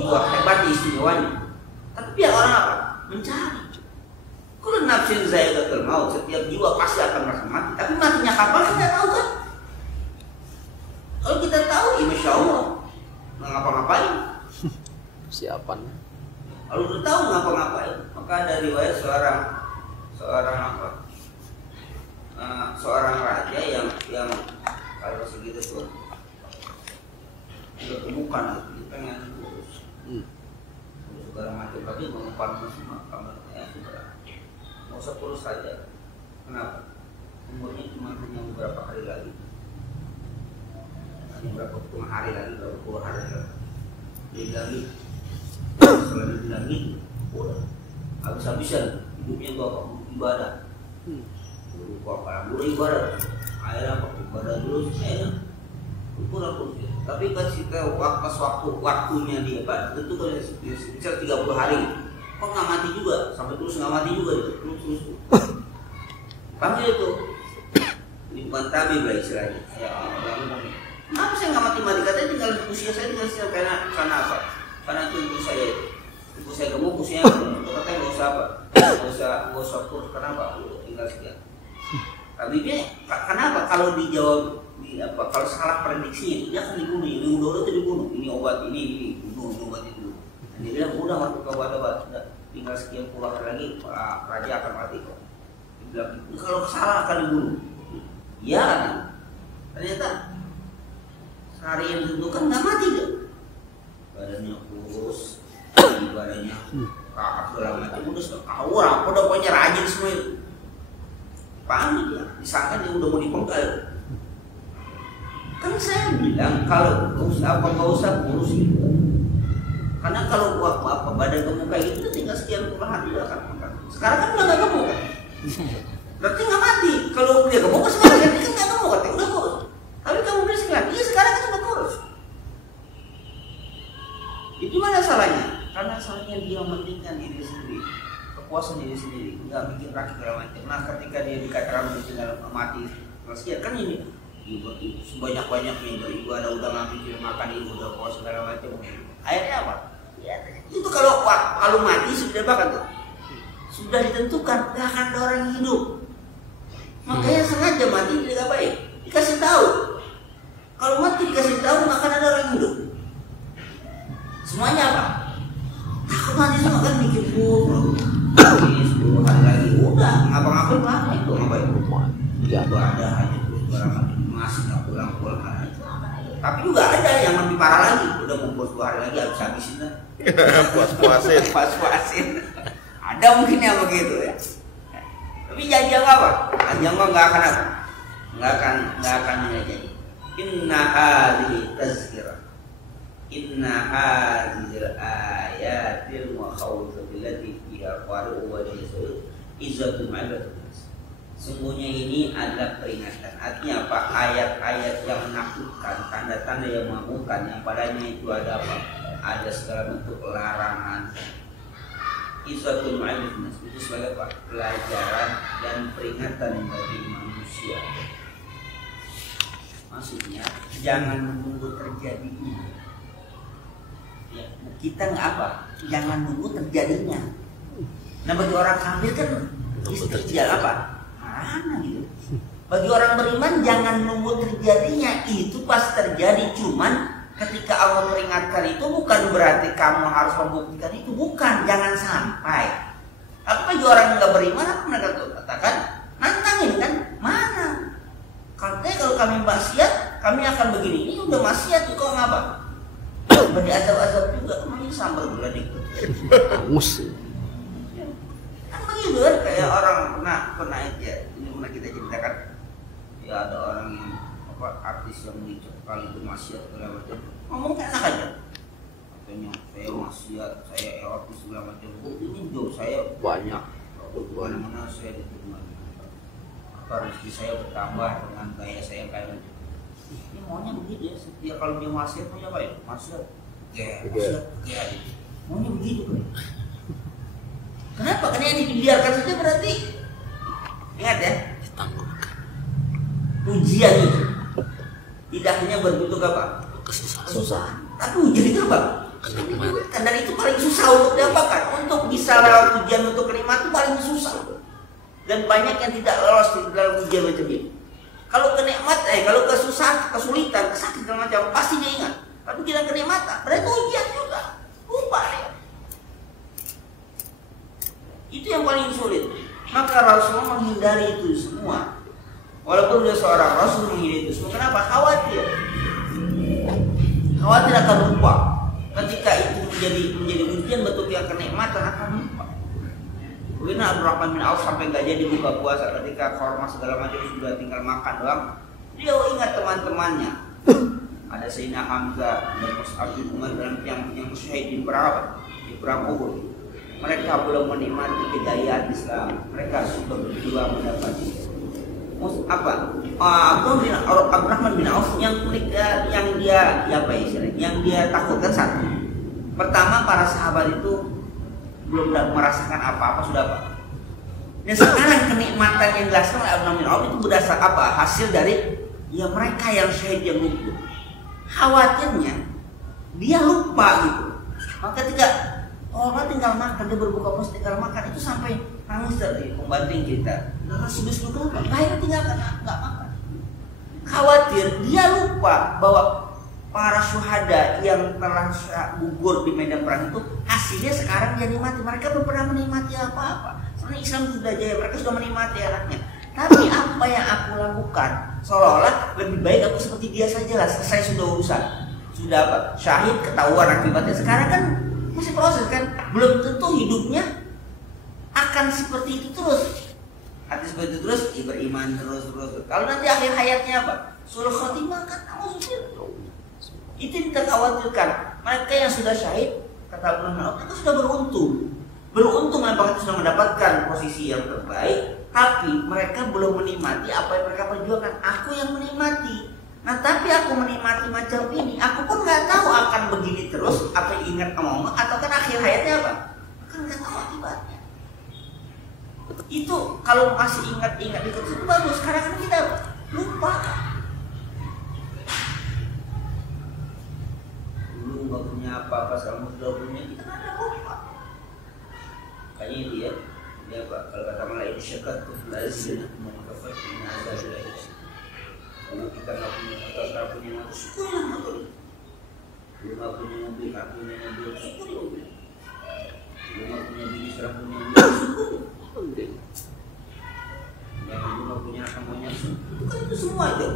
hebat istimewanya. Tapi biar orang apa? Mencari. Kullu nafsin za'iqatul maut, setiap jiwa pasti akan merasa mati. Tapi matinya kapan kita nggak tahu kan? Kalau kita tahu, ya masya Allah, nggak ngapa-ngapain. Persiapan. Kalau udah tahu ngapa-ngapain, maka ada riwayat seorang raja yang kalau segitu tuh udah temukan gitu, pengen lulus segala macam, tapi mengumpan semua kamarnya sudah mau 10 saja. Kenapa? Umurnya cuma hanya beberapa hari lagi, berapa hari lagi, berapa puluh hari lagi. Dia lagi setelah dibilang gitu, udah habis-habisan hidupnya gua ibadah. Dulu ibadah, akhirnya ibadah dulu, akhirnya kurang. Tapi pas kita waktunya dia Pak, itu kan misal 30 hari, kok nggak mati juga, sampai terus nggak mati juga, terus. Panggil itu, lingkungan tabi lah istilahnya. Ya Allah, kenapa saya nggak mati? Katanya tinggal usia saya tinggal karena apa? Karena itu ibu saya gemuk, usianya katanya nggak usah apa, nggak usah kurus, kenapa? Tinggal sekian. Tapi dia kenapa kalau dijawab kalau salah prediksinya dia akan dibunuh, ini udah itu dibunuh, ini obat ini bunuh, obat itu. Dan dia bilang udah waktu obat tinggal sekian puluh hari lagi raja akan mati kok. Dia bilang kalau salah akan dibunuh. Iya kan? Ternyata sehari yang ditentukan nggak mati dia. Badannya kurus, badannya kakak segala macam, udah sekawur apa udah pokoknya rajin semua itu. Panik dia, disangka dia udah mau dipenggal. Kan saya bilang kalau nggak usah kurus gitu. Karena kalau badan gemuk kayak gitu tinggal sekian puluh hari dia akan makan. Sekarang kan udah nggak gemuk kan? Berarti nggak mati. Kalau dia gemuk sekarang kan dia nggak gemuk kan? Udah kurus. Tapi kamu bilang sekarang, iya sekarang kan udah kurus. Itu mana salahnya? Karena salahnya dia mementingkan diri sendiri, kepuasan diri sendiri, nggak bikin rakyat segala macam. Nah ketika dia dikatakan tinggal mati, sekian kan ini sebanyak-banyaknya beribadah udah nggak pikir makan ibu udah puas segala macam. Akhirnya apa? Ya, itu kalau mati sudah bahkan tuh sudah ditentukan nggak akan ada orang yang hidup. Makanya sengaja mati tidak baik. Dikasih tahu. Kalau mati dikasih tahu nggak akan ada orang yang hidup. Semuanya apa? Takut mati semua kan mikir ini 10 hari lagi udah ngapa-ngapain lama itu ngapain? Tidak ada hanya terus barang masih nggak pulang hari. Tapi juga ada yang lebih parah lagi, udah mau 2 hari lagi habis-habisin lah. Puas-puasin. Ada mungkin yang begitu ya. Tapi janji apa? Janji nggak akan apa? Nggak akan jadi. Inna hadhihi tazkirah. Inna hadhil ayatil mukhawwifati allati fiha qalu wa izzatu ma'abat. Sungguhnya ini adalah peringatan. Artinya apa? Ayat-ayat yang menakutkan, tanda-tanda yang memabukkan, yang padanya itu ada apa? Ada segala bentuk larangan. Izzatul ma'abat itu sebagai apa? Pelajaran dan peringatan bagi manusia. Maksudnya jangan menunggu terjadinya. Ya, kita nggak apa? Jangan nunggu terjadinya. Nah bagi orang kafir kan istijal apa? Mana gitu. Bagi orang beriman jangan nunggu terjadinya, itu pas terjadi. Cuman ketika Allah peringatkan itu bukan berarti kamu harus membuktikan itu, bukan, jangan sampai. Tapi bagi orang yang nggak beriman apa mereka katakan? Nantangin kan? Mana? Katanya kalau kami maksiat, kami akan begini. Ini udah maksiat kok ngapa? Bagi azab-azab juga kemarin sambar guladik. Angus. Kan begitu kan kayak orang pernah aja. Ini pernah kita ceritakan. Ya ada orang yang artis yang menicok kali itu maksiat segala macam. Ngomong enak aja. Katanya saya maksiat, saya erotis segala macam. Ini jauh saya Banyak. Mana saya diterima. Rezeki saya bertambah dengan gaya saya kayak macam. Ini maunya begitu ya, setiap kalau dia maksiat punya apa ya? Maksiat, maunya begitu kan? Kenapa? Karena yang dibiarkan saja berarti ingat ya, ujian itu tidak hanya berbentuk apa? Kesusahan. Tapi ujian itu apa? Kenikmatan. Dan itu paling susah untuk didapatkan. Untuk bisa lewat ujian untuk kenikmatan itu paling susah. Dan banyak yang tidak lolos di dalam ujian macam ini. Kalau kenikmatan, kalau kesusahan, kesulitan, kesakitan macam pasti dia ingat. Tapi kita kenikmatan, berarti ujian juga. Lupa ya. Itu yang paling sulit. Maka Rasulullah menghindari itu semua. Walaupun dia seorang Rasul menghindari itu semua. Kenapa? Khawatir. Khawatir akan lupa. Ketika itu menjadi ujian bentuknya kenikmatan akan lupa. Mungkin Abdurrahman bin Auf sampai nggak jadi buka puasa ketika korma segala macam sudah tinggal makan doang. Dia ingat teman-temannya. Ada Sayyidina Hamzah dan Mus'ab bin Umar dalam yang syahid di perang Uhud. Mereka belum menikmati kejayaan Islam. Mereka sudah berjuang mendapati Abdurrahman bin Auf yang dia takutkan satu. Pertama, para sahabat itu belum merasakan apa-apa sudah apa. Dan sekarang kenikmatan yang dirasakan oleh Abdurrahman bin Auf itu berdasar apa? Hasil dari ya mereka yang syahid yang gugur. Khawatirnya dia lupa gitu. Maka ketika orang tinggal makan, dia berbuka puasa tinggal makan itu sampai nangis dari pembanting kita. Nah, sudah kenapa? Akhirnya tinggalkan nggak makan. Khawatir dia lupa bahwa para syuhada yang telah gugur di medan perang itu hasilnya sekarang dia nikmati. Mereka belum pernah menikmati apa-apa. Soalnya Islam sudah jaya, mereka sudah menikmati anaknya. Tapi apa yang aku lakukan seolah-olah lebih baik aku seperti dia saja lah, selesai sudah urusan. Sudah apa? Syahid, ketahuan akibatnya. Sekarang kan masih proses kan, belum tentu hidupnya akan seperti itu terus. Hati seperti itu terus, beriman terus. Kalau nanti akhir hayatnya apa? Sul khotimah kan maksudnya. Itu yang kita khawatirkan. Mereka yang sudah syahid, kata ulama, itu sudah beruntung. Beruntung memang sudah mendapatkan posisi yang terbaik, tapi mereka belum menikmati apa yang mereka perjuangkan. Aku yang menikmati. Nah, tapi aku menikmati macam ini, aku pun nggak tahu akan begini terus, apa yang ingat ngomong, atau kan akhir hayatnya apa? Kan nggak tahu akibatnya. Itu kalau masih ingat-ingat itu bagus. Sekarang kan kita lupa. Dulu nggak punya apa-apa, sekarang sudah punya, kita nggak ada lupa. Kayaknya itu ya. Dia apa? Kalau kata malaikat syakat tuh lazim mengkafir dengan azab. Kalau kita nggak punya motor, nggak punya motor, syukurlah motor. Kalau nggak punya mobil, nggak punya mobil, syukur mobil. Kalau nggak punya bini, sekarang punya bini, syukur. Yang nggak punya kamunya, itu kan itu semua itu.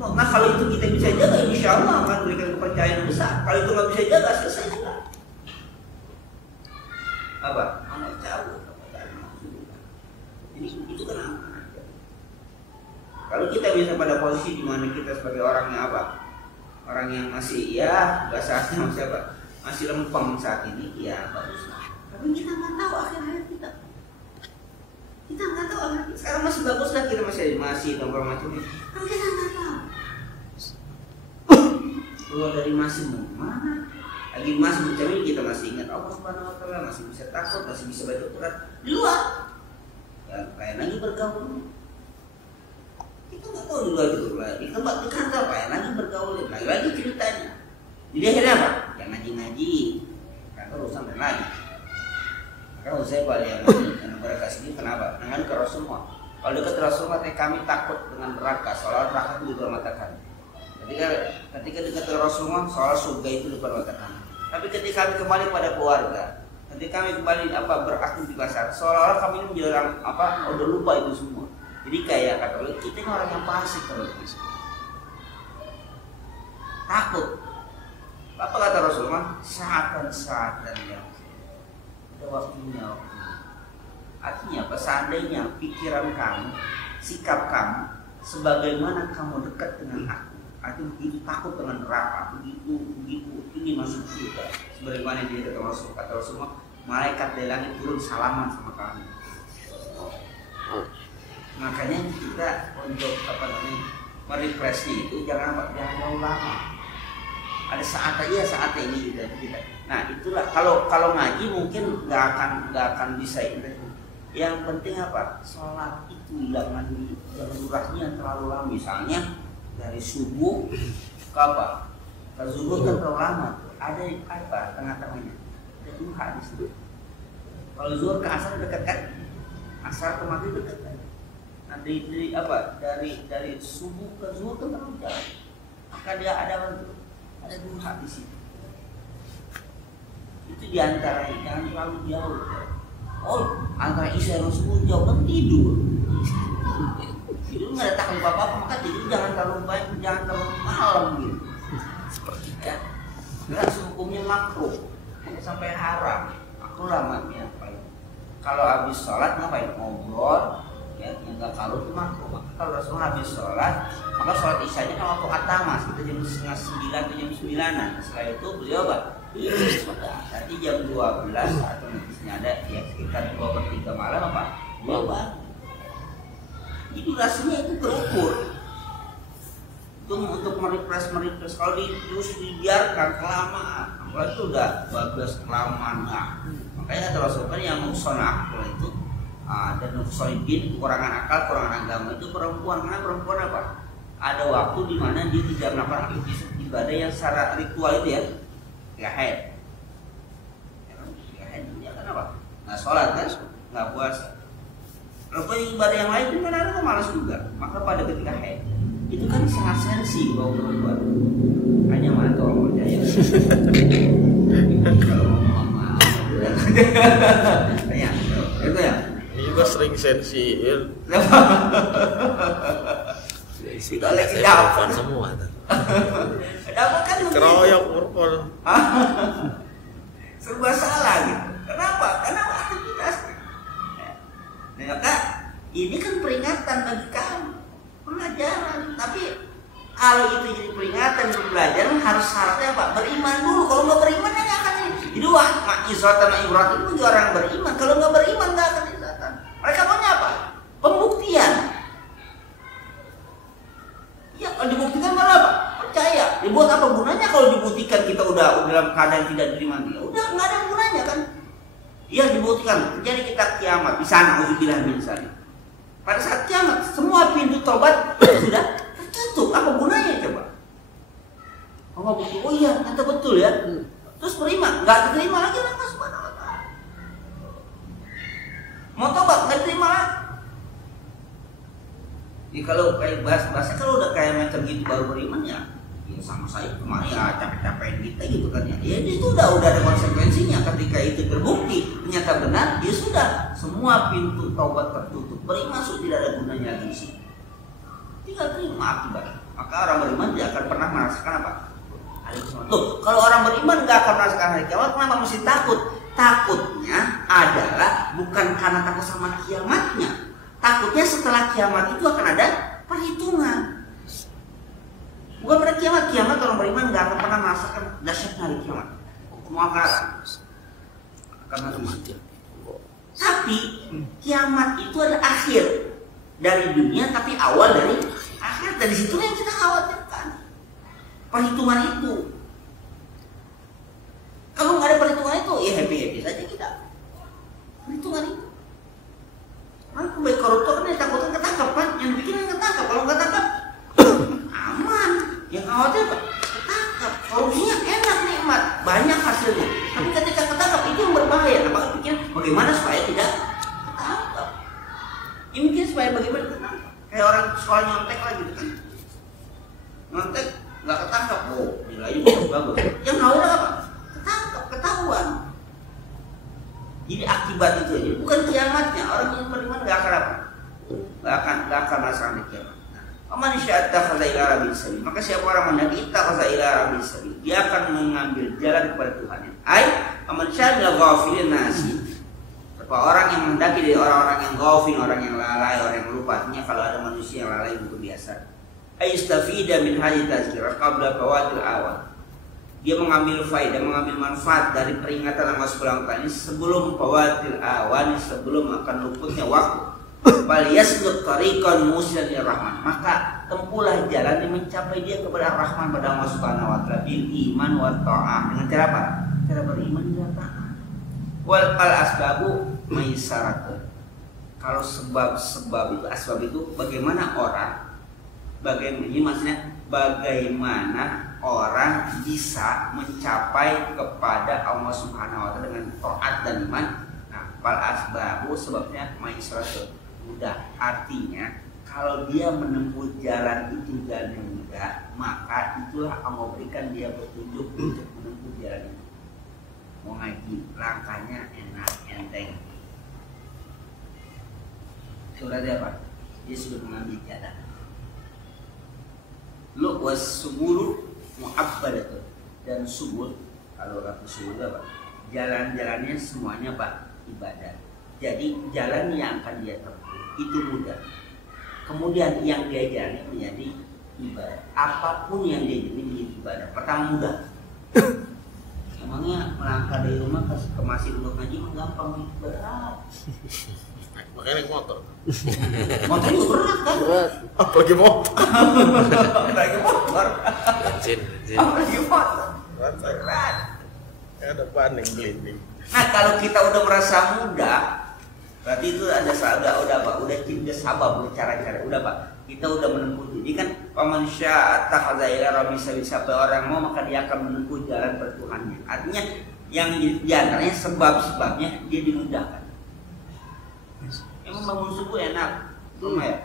Nah kalau itu kita bisa jaga, insya Allah akan berikan kepercayaan besar. Kalau itu nggak bisa jaga, selesai sudah. Apa? Anak jauh. Jadi itu kan aman. Kalau kita bisa pada posisi di mana kita sebagai orang yang apa? Orang yang masih ya bahasanya masih apa? Masih lempeng saat ini, ya bagus. Tapi kita nggak tahu akhir hayat kita. Kita nggak tahu akhir kita. Sekarang masih bagus lah, kita masih nongkrong macam ini. Tapi kita nggak tahu. Keluar dari masih mau mana? Lagi masih macam ini kita masih ingat Allah Subhanahu Wa Taala, masih bisa takut, masih bisa baca Quran di luar. Ya, kayak lagi bergaul. Kita nggak tahu di luar itu di tempat di kantor kayak lagi bergaul, lagi ceritanya. Jadi akhirnya apa? Yang ngaji kantor urusan dan lagi. Kalau saya balik yang neraka sini kenapa? Dengan ke Rasulullah. Kalau dekat Rasulullah, kami takut dengan neraka. Soal neraka itu di depan mata kami. Ketika dekat Rasulullah, soal surga itu di depan mata kami. Tapi ketika kami kembali pada keluarga, ketika kami kembali beraktivitas, seolah-olah kami ini menjadi orang udah lupa itu semua. Jadi kayak kata Allah, kita ini orang yang fasik kalau itu. Takut. Apa kata Rasulullah? Saatan yang ada waktunya. Artinya apa? Seandainya pikiran kamu, sikap kamu, sebagaimana kamu dekat dengan aku, artinya begitu takut dengan neraka, begitu ini masuk surga. Sebagaimana dia kata Rasulullah, malaikat dari langit turun salaman sama kamu. Makanya kita untuk merefreshnya itu jangan jauh lama. Ada saatnya ini kita. Nah itulah kalau ngaji mungkin nggak akan bisa itu. Yang penting apa? Sholat itu jangan durasinya terlalu lama. Misalnya dari subuh ke apa? Ke zuhur kan terlalu lama. Ada apa? Tengah-tengahnya. Ada duha di situ. Kalau zuhur ke asar dekat kan? Asar ke maghrib dekat kan? Nah, dari subuh ke zuhur kan terlalu jauh. Maka dia ada duha di situ. Itu diantaranya, jangan terlalu jauh. Oh, antara isya dan subuh jauh kan tidur. Tidur nggak ada takut apa-apa, maka tidur jangan terlalu banyak, jangan terlalu malam gitu. Ya, langsung hukumnya makruh, hanya sampai haram. Aku namanya apa? Kalau habis sholat ngapain? Ngobrol, ya, yang nggak kalau itu makruh. Maka kalau Rasulullah habis sholat, maka sholat isyanya kan waktu atama, sekitar jam 8:30 atau jam 9-an. Setelah itu beliau apa? Nanti jam 12 atau nantinya ada ya sekitar 2/3 malam apa? Beliau bangun. Itu rasanya itu berukur. Untuk merefresh. Kalau terus dibiarkan kelamaan, kalau itu udah 12 kelamaan. Nah, makanya kata Rasulullah yang musonah itu dan nufsolidin, kekurangan akal, kekurangan agama itu perempuan. Karena perempuan apa? Ada waktu di mana dia tidak melakukan aktivitas ibadah yang secara ritual itu ya. Gak haid. Ya kan apa? Nggak sholat kan? Nggak puasa. Kalau ibadah yang lain kan ada malas juga. Maka pada ketika haid itu kan sangat sensi bau perempuan. Hanya mana tuh orang percaya. Kalau mau maaf. Ya, itu ya. Ini juga juga sering sensiil. Sudah lagi dapat semua. Dapat kan Keroyok purpol. serba salah gitu. Kenapa? Karena aktivitas. Nah, maka ini kan peringatan bagi kamu, pelajaran. Tapi kalau itu jadi peringatan untuk pelajaran harus syaratnya apa? Beriman dulu. Kalau nggak beriman ya nggak akan ini. Jadi Isra Ibrahim itu bagi orang beriman. Kalau nggak beriman nggak akan disahkan. Mereka maunya apa? Pembuktian. Ya kalau dibuktikan malah apa? Percaya. Dibuat apa gunanya kalau dibuktikan kita udah dalam keadaan tidak diterima dia? Udah nggak ada gunanya kan? Iya dibuktikan. Jadi kita kiamat di sana uzubillah min dzalik. Pada saat kiamat semua pintu tobat sudah tertutup. Apa gunanya coba? Oh bukti. Oh iya ternyata betul ya. Terus terima, nggak diterima lagi Allah Subhanahu wa taala. Mau tobat nggak diterima lagi. Jadi kalau kayak bahasa kalau udah kayak macam gitu baru beriman ya sama saya kemarin ya capek-capekin kita gitu kan ya. Ya itu udah ada konsekuensinya ketika itu terbukti ternyata benar ya sudah semua pintu taubat tertutup. Beriman sudah tidak ada gunanya lagi di sini. Tinggal terima akibatnya. Maka orang beriman tidak akan pernah merasakan apa? Tuh, kalau orang beriman nggak akan merasakan hari kiamat, kenapa mesti takut? Takutnya adalah bukan karena takut sama kiamatnya. Takutnya setelah kiamat itu akan ada perhitungan. Bukan pada kiamat orang beriman nggak akan pernah merasakan dahsyatnya hari kiamat. Semua akan mati. Tapi kiamat itu adalah akhir dari dunia, tapi awal dari akhir. Dari situ yang kita khawatirkan. Perhitungan itu. Kalau nggak ada perhitungan itu, ya happy saja kita. Perhitungan itu. Kan baik koruptor kan ditakutkan ketangkap kan, yang bikin yang ketangkap. Kalau nggak tangkap, aman. Yang khawatir apa? Ketangkap. Korupsinya enak nikmat, banyak hasilnya. Tapi ketika ketangkap itu yang berbahaya. Nah, pikir bagaimana supaya tidak ketangkap? Ya mungkin supaya bagaimana ketangkap? Kayak orang sekolah nyontek lagi gitu kan. Nyontek nggak ketangkap, oh nilainya bagus. Yang khawatir apa? Ketangkap, ketahuan. Jadi akibat itu aja, bukan kiamatnya. Orang yang beriman nggak akan apa? Nggak akan merasakan kiamat. Aman syai'atta khaza ila rabbil sabil. Maka siapa orang menjadi khaza ila rabbil sabil, dia akan mengambil jalan kepada Tuhannya. Ai aman syai'al ghafilin nasi. Orang yang mendaki dari orang-orang yang ghafil, orang yang lalai, orang yang lupa. Artinya kalau ada manusia yang lalai itu biasa. Ai istafida min hadhihi tazkirah qabla fawatil awal. Dia mengambil faedah, mengambil manfaat dari peringatan Allah Subhanahu wa taala sebelum fawatil awan, sebelum akan luputnya waktu. Bal yasluq tariqan musilan ila rahman. Maka tempuhlah jalan yang mencapai dia kepada Rahman, pada Allah Subhanahu wa taala bil iman wa ta'ah. Dengan cara apa? Cara beriman dan taat. Wal asbabu maisaratun. Kalau sebab-sebab itu, asbab itu bagaimana orang, ini maksudnya bagaimana orang bisa mencapai kepada Allah Subhanahu wa taala dengan taat dan iman. Nah, fal asbabu sebabnya maisaratun. Mudah, artinya kalau dia menempuh jalan itu jalan yang mudah, maka itulah Allah berikan dia petunjuk untuk menempuh jalan itu. Mau ngaji, langkahnya enak, enteng. Sudah apa? Dia sudah mengambil jalan. Lu was subulu mu'abbadatun. Dan subul, kalau kata subul apa? Jalan-jalannya semuanya apa? Ibadah. Jadi jalan yang akan dia tempuh itu mudah. Kemudian yang dia jalani menjadi ibadah. Apapun yang dia jalani menjadi ibadah. Pertama mudah. Emangnya melangkah dari rumah ke masjid untuk ngaji gampang, berat. Makanya naik motor. Motor juga berat kan? Berat. Apalagi motor. Apalagi motor. Bensin. Apalagi motor. Berat. Ada banding gelinding. Nah kalau kita udah merasa mudah, berarti itu ada udah cinta sabar, udah cara-cara, udah Pak. Kita udah menempuh. Jadi kan paman syaa'a takhadha ila rabbi sabil, siapa orang mau maka dia akan menempuh jalan Tuhannya. Artinya yang diantaranya sebab-sebabnya dia dimudahkan. Emang bangun subuh enak, rumah ya?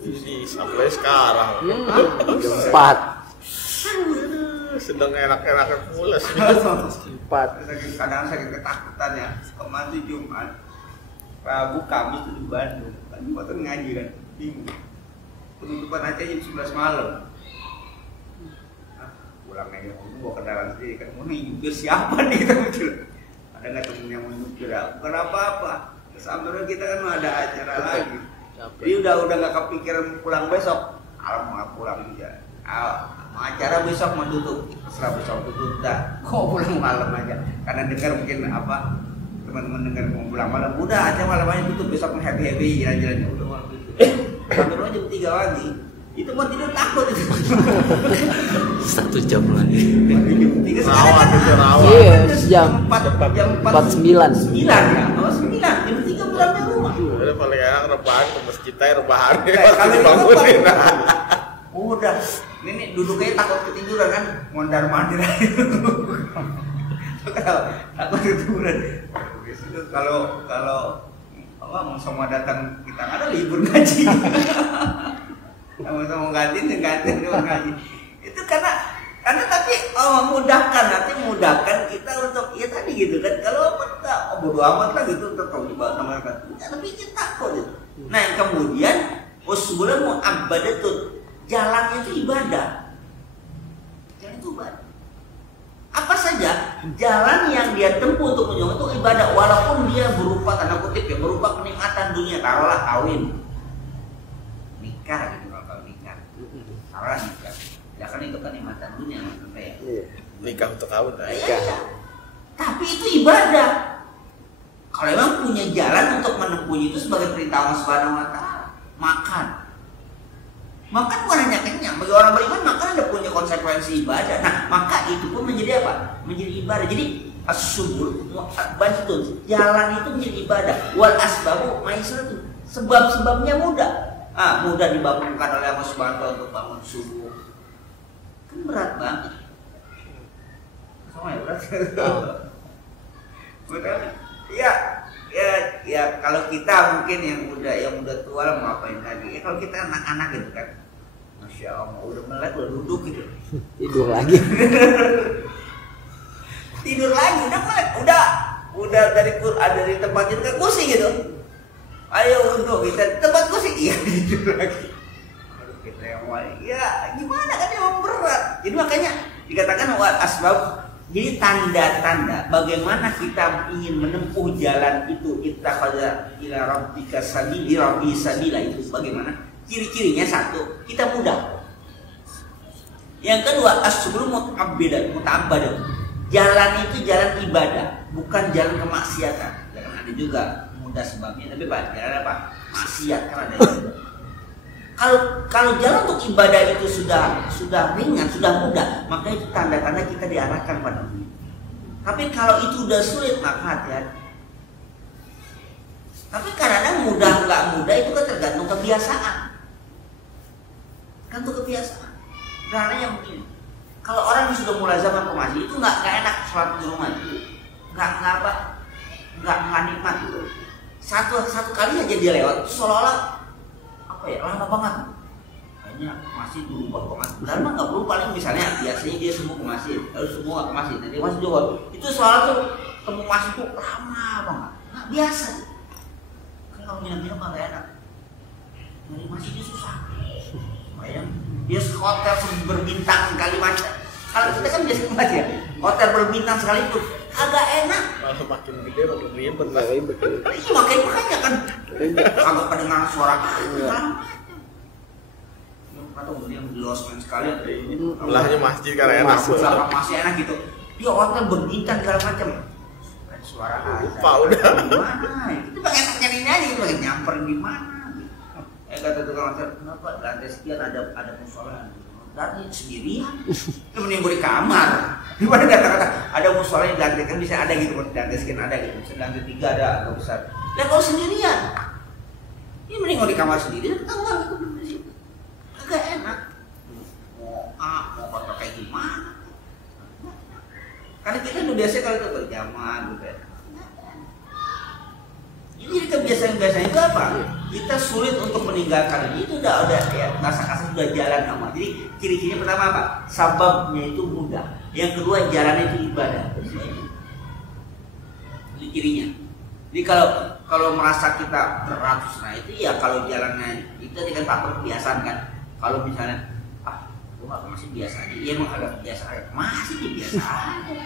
Ih, sampai sekarang. 4. Sedang enak-enakan pulas. 4. Kadang sakit ketakutan ya, kemarin Jumat. Rabu Kamis tuh di Bandung. Kan motor ngaji kan, bingung. Penutupan aja jam 11 malam. Pulang aja, mau kendaraan sendiri kan, mau nyupir siapa nih kita betul. Ada nggak temen yang mau nyupir? Bukan apa-apa. Sampai kita kan mau ada acara lagi. Jadi udah nggak kepikiran pulang besok. Alam mau pulang aja. Acara besok mau tutup, setelah besok tutup dah. Kok pulang malam aja? Karena dengar mungkin apa teman-teman dengar mau pulang malam, udah aja malam aja tutup, besok happy jalan-jalannya udah malam itu. Sampai jam 3 lagi. Itu mau tidur takut itu. 1 jam lagi. Rawat itu rawat. Iya, jam 49 ya. Oh 9, jam 3 pulangnya rumah. Udah paling enak rebahan ke masjid aja rebahan. Kalau dibangunin. Udah, ini duduknya takut ketiduran kan, mondar mandir aja. Takut ketiduran. Kalau apa mau semua datang kita ada libur ngaji. Sama ganti ngaji. Itu karena tapi memudahkan, nanti memudahkan kita untuk ya tadi gitu kan. Kalau kita bodo amat lah gitu untuk namanya kan. Tapi kita takut gitu. Nah yang kemudian usbulun mu'abbadatun, jalannya itu ibadah. Jalan itu ibadah. Apa saja jalan yang dia tempuh untuk menuju itu ibadah, walaupun dia berupa tanda kutip ya, berupa kenikmatan dunia. Taruhlah kawin, nikah gitu kalau nikah, taruhlah nikah. Ya kan itu kenikmatan dunia maksudnya ya. Nikah untuk kawin. Ya. Tapi itu ibadah. Kalau memang punya jalan untuk menempuhnya itu sebagai perintah Allah Subhanahu wa taala. Makan bukan hanya kenyang. Bagi orang beriman makan ada punya konsekuensi ibadah. Nah, maka itu pun menjadi apa? Menjadi ibadah. Jadi as-subul mu'abbadatun, jalan itu menjadi ibadah. Wal asbabu maisratun, sebab-sebabnya mudah. Mudah dibangunkan oleh Allah Subhanahu wa taala untuk bangun subuh. Kan berat banget. Sama ya berat. Betul. Ya kalau kita mungkin yang udah tua mau ngapain lagi? Kalau kita anak-anak gitu kan, masya Allah udah melek udah duduk gitu. Tidur lagi. Tidur lagi udah melek, udah dari tempat tidur ke kursi gitu. Ayo duduk kita tempat kursi, iya tidur lagi. Kalau kita yang ya gimana kan emang berat. Jadi makanya dikatakan wal asbab. Jadi tanda-tanda bagaimana kita ingin menempuh jalan itu, ittakhadha ila rabbika sabila, rabbi sabila, itu bagaimana? Ciri-cirinya satu, kita mudah. Yang kedua, as-subul muta'abbadah. Jalan itu jalan ibadah, bukan jalan kemaksiatan. Jangan ada juga mudah sebabnya, tapi Pak, jalan apa? Maksiat kan ada juga. Kalau jalan untuk ibadah itu sudah ringan, sudah mudah, maka itu tanda-tanda kita diarahkan pada itu. Tapi kalau itu udah sulit, maka hati-hati. Tapi kadang mudah nggak mudah itu kan tergantung kebiasaan. Tergantung kebiasaan. Karena yang begini, kalau orang yang sudah mulai zaman ke masjid itu nggak enak sholat di rumah itu, nggak nikmat itu. Satu kali aja dia lewat, seolah-olah lama banget, kayaknya masih berubah banget. Dan mah nggak perlu, paling misalnya biasanya dia semua ke masjid, lalu semua ke masjid, nanti masih juga itu soal tuh temu masjid tuh lama banget, nggak biasa. Kalau minum-minum nggak enak, dari masjid itu susah. Bayang dia hotel berbintang sekali macam. Kalau kita kan biasa ke masjid, hotel berbintang sekali itu agak enak. Malah makin gede makin ribet lah. Iya makanya kan agak kedengaran suara atau dia di losmen sekali belahnya masjid karena enak. Masih enak gitu. Dia hotel berbintang segala macam. Suara lupa udah. Gimana? Itu pengen nyarinya aja, itu pengen nyamperin di mana. Kata tukang hotel, kenapa lantai sekian ada musola? Lantai sendirian. Itu mending gue di kamar. Gimana kata-kata ada musola yang lantai kan bisa ada gitu, lantai sekian ada gitu. Lantai 3 ada agak besar. Lah kalau sendirian, ini mending gue di kamar sendirian. Tahu nggak itu di situ? Agak enak. Mau kotor kayak gimana? Karena kita udah biasa kalau itu berjamaah gitu ya. Jadi kebiasaan-kebiasaan itu apa? Kita sulit untuk meninggalkan itu udah ya kasar-kasar sudah jalan sama. Jadi ciri-cirinya pertama apa? Sababnya itu mudah. Yang kedua jalannya itu ibadah. Jadi cirinya. Jadi kalau merasa kita beratus, nah itu ya kalau jalannya itu dengan faktor kebiasaan kan. Kalau misalnya gue masih biasa aja, iya emang agak biasa aja, masih biasa aja.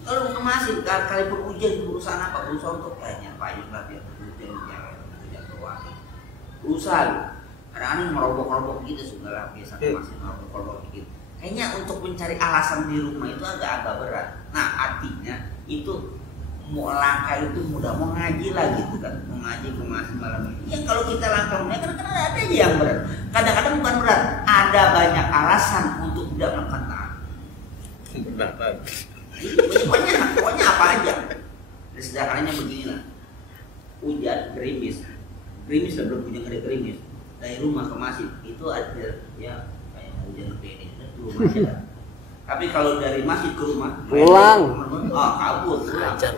Kalau mau kemasin, kali ujian berusaha apa? Berusaha untuk kayaknya payung lah biar ujian doang. Berusaha, kadang-kadang merobok-robok gitu sudah lah biasa masih merobok-robok gitu. Kayaknya untuk mencari alasan di rumah itu agak berat. Nah artinya itu mau langkah itu mudah, mau ngaji lah gitu kan, mau ngaji ke masjid malam ini. Ya kalau kita langkah kan ada aja yang berat. Kadang-kadang bukan berat, ada banyak alasan untuk tidak melakukan taat. Benar kan? Pokoknya apa aja. Sederhananya beginilah. Hujan, gerimis lah, belum punya gerimis. Dari rumah ke masjid itu ada ya kayak hujan gede itu rumah aja. Tapi kalau dari masjid ke rumah pulang, kabur, ajar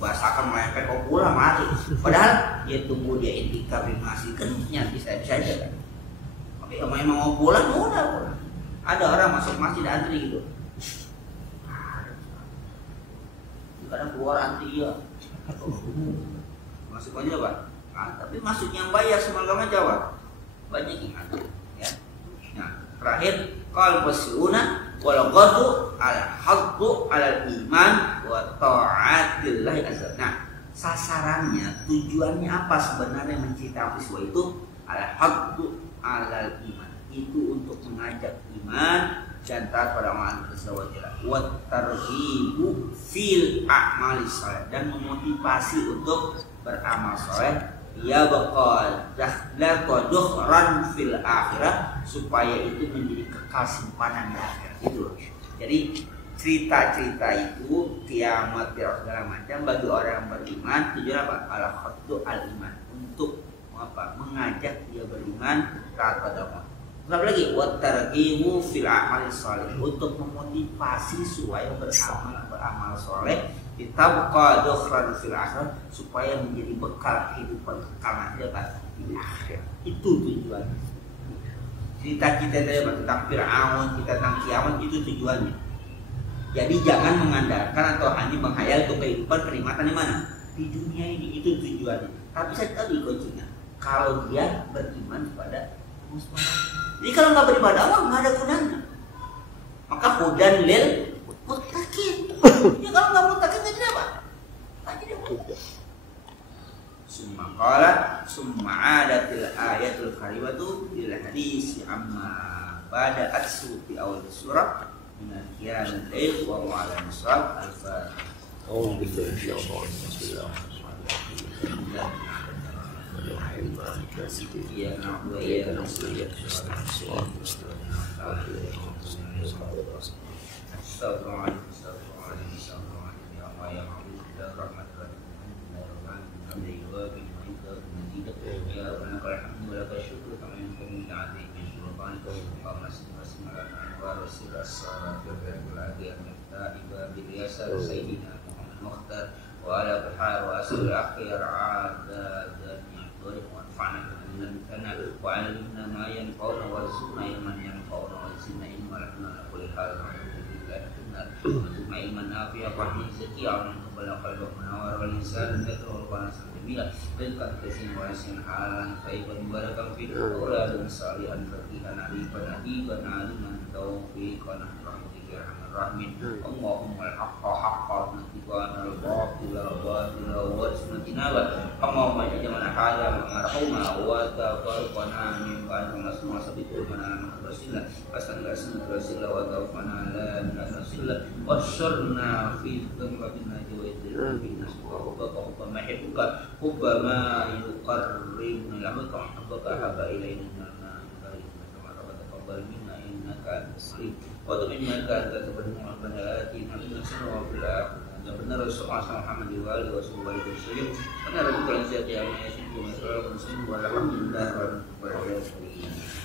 bahasakan mereka kok pulang lari. Padahal dia tunggu dia intikaf di masjid kan bisa aja kan. Tapi kalau memang mau pulang udah. Ada orang masuk masjid antri gitu. Kadang keluar antri ya. Masuk aja Pak. Tapi masuk yang bayar semalaman Jawa. Banyak yang antri ya. Nah, terakhir qal basuna wal ghadu al haqqu al iman wa ta'atillah azza. Nah, sasarannya, tujuannya apa sebenarnya menceritakan peristiwa itu? Al haqqu al iman. Itu untuk mengajak iman dan taat pada Allah Subhanahu wa taala. Wa targhibu fil a'mali shalih, dan memotivasi untuk beramal saleh. Ya bakal dukhran fil akhirah, supaya itu menjadi kekal simpanan di akhirat itu. Jadi cerita-cerita itu kiamat segala macam bagi orang yang beriman tujuan apa? Al-khaddu al-iman, untuk apa? Mengajak dia beriman taat pada Allah. Terus lagi wa targhibu fil a'mali shalih, untuk memotivasi supaya beramal saleh. Ditabqa dukhran fil akhirah, supaya menjadi bekal kehidupan kekal nanti di akhirat. Itu tujuannya. Cerita kita tentang Fir'aun, kita tentang kiamat, itu tujuannya. Jadi jangan mengandalkan atau hanya menghayal untuk kehidupan kenikmatan di mana? Di dunia ini, itu tujuannya. Tapi saya tadi kuncinya, kalau dia beriman kepada Allah Subhanahu. Jadi kalau nggak beribadah Allah nggak ada gunanya. Maka hudan lil muttaqin. Ya kalau nggak muttaqin nggak jadi apa? Nggak jadi apa? Summa qala summa adatil ayatul karimatu bil hadis amma bada'at fi awal surah min al-qiyam al-lail wa huwa ala nisab al-fatihah. Oh gitu insyaallah. Ya na'budu wa iyyaka nasta'in. وعلمنا ما ينفعنا وارزقنا علما ينفعنا وزدنا علما على كل حال ثم علما نافعا وحي زكيا من قبل قلب منور والانسان ذكر القران جميلا رزقا كثيرا ورزقا حلالا طيبا مباركا فيه اولاد صالحا فقيها عريفا اديبا عالما توفيقا رحمتك يا ارحم الراحمين اللهم الحق حقا واتقانا الباطل باطلا وارزقنا اجتنابه اللهم اجعلنا هذا مرحوما وتفرقنا من بعد ما نسمع سبقنا من رسولنا فسنة رسول وتوفنا لا نرسل واشرنا في ذنوبنا وإذن بنا وحبك حب ما يحبك حب ما يقربنا لك وحبك حب إلينا كما تقبل منا إنك أنت السميع وتب إنك أنت تبرئ ربنا آتنا في الدنيا وفي الآخرة benar Rasulullah Muhammad wa sallallahu alaihi wasallam benar Rasulullah yang yasir wa sallallahu alaihi wasallam walhamdulillah rabbil alamin.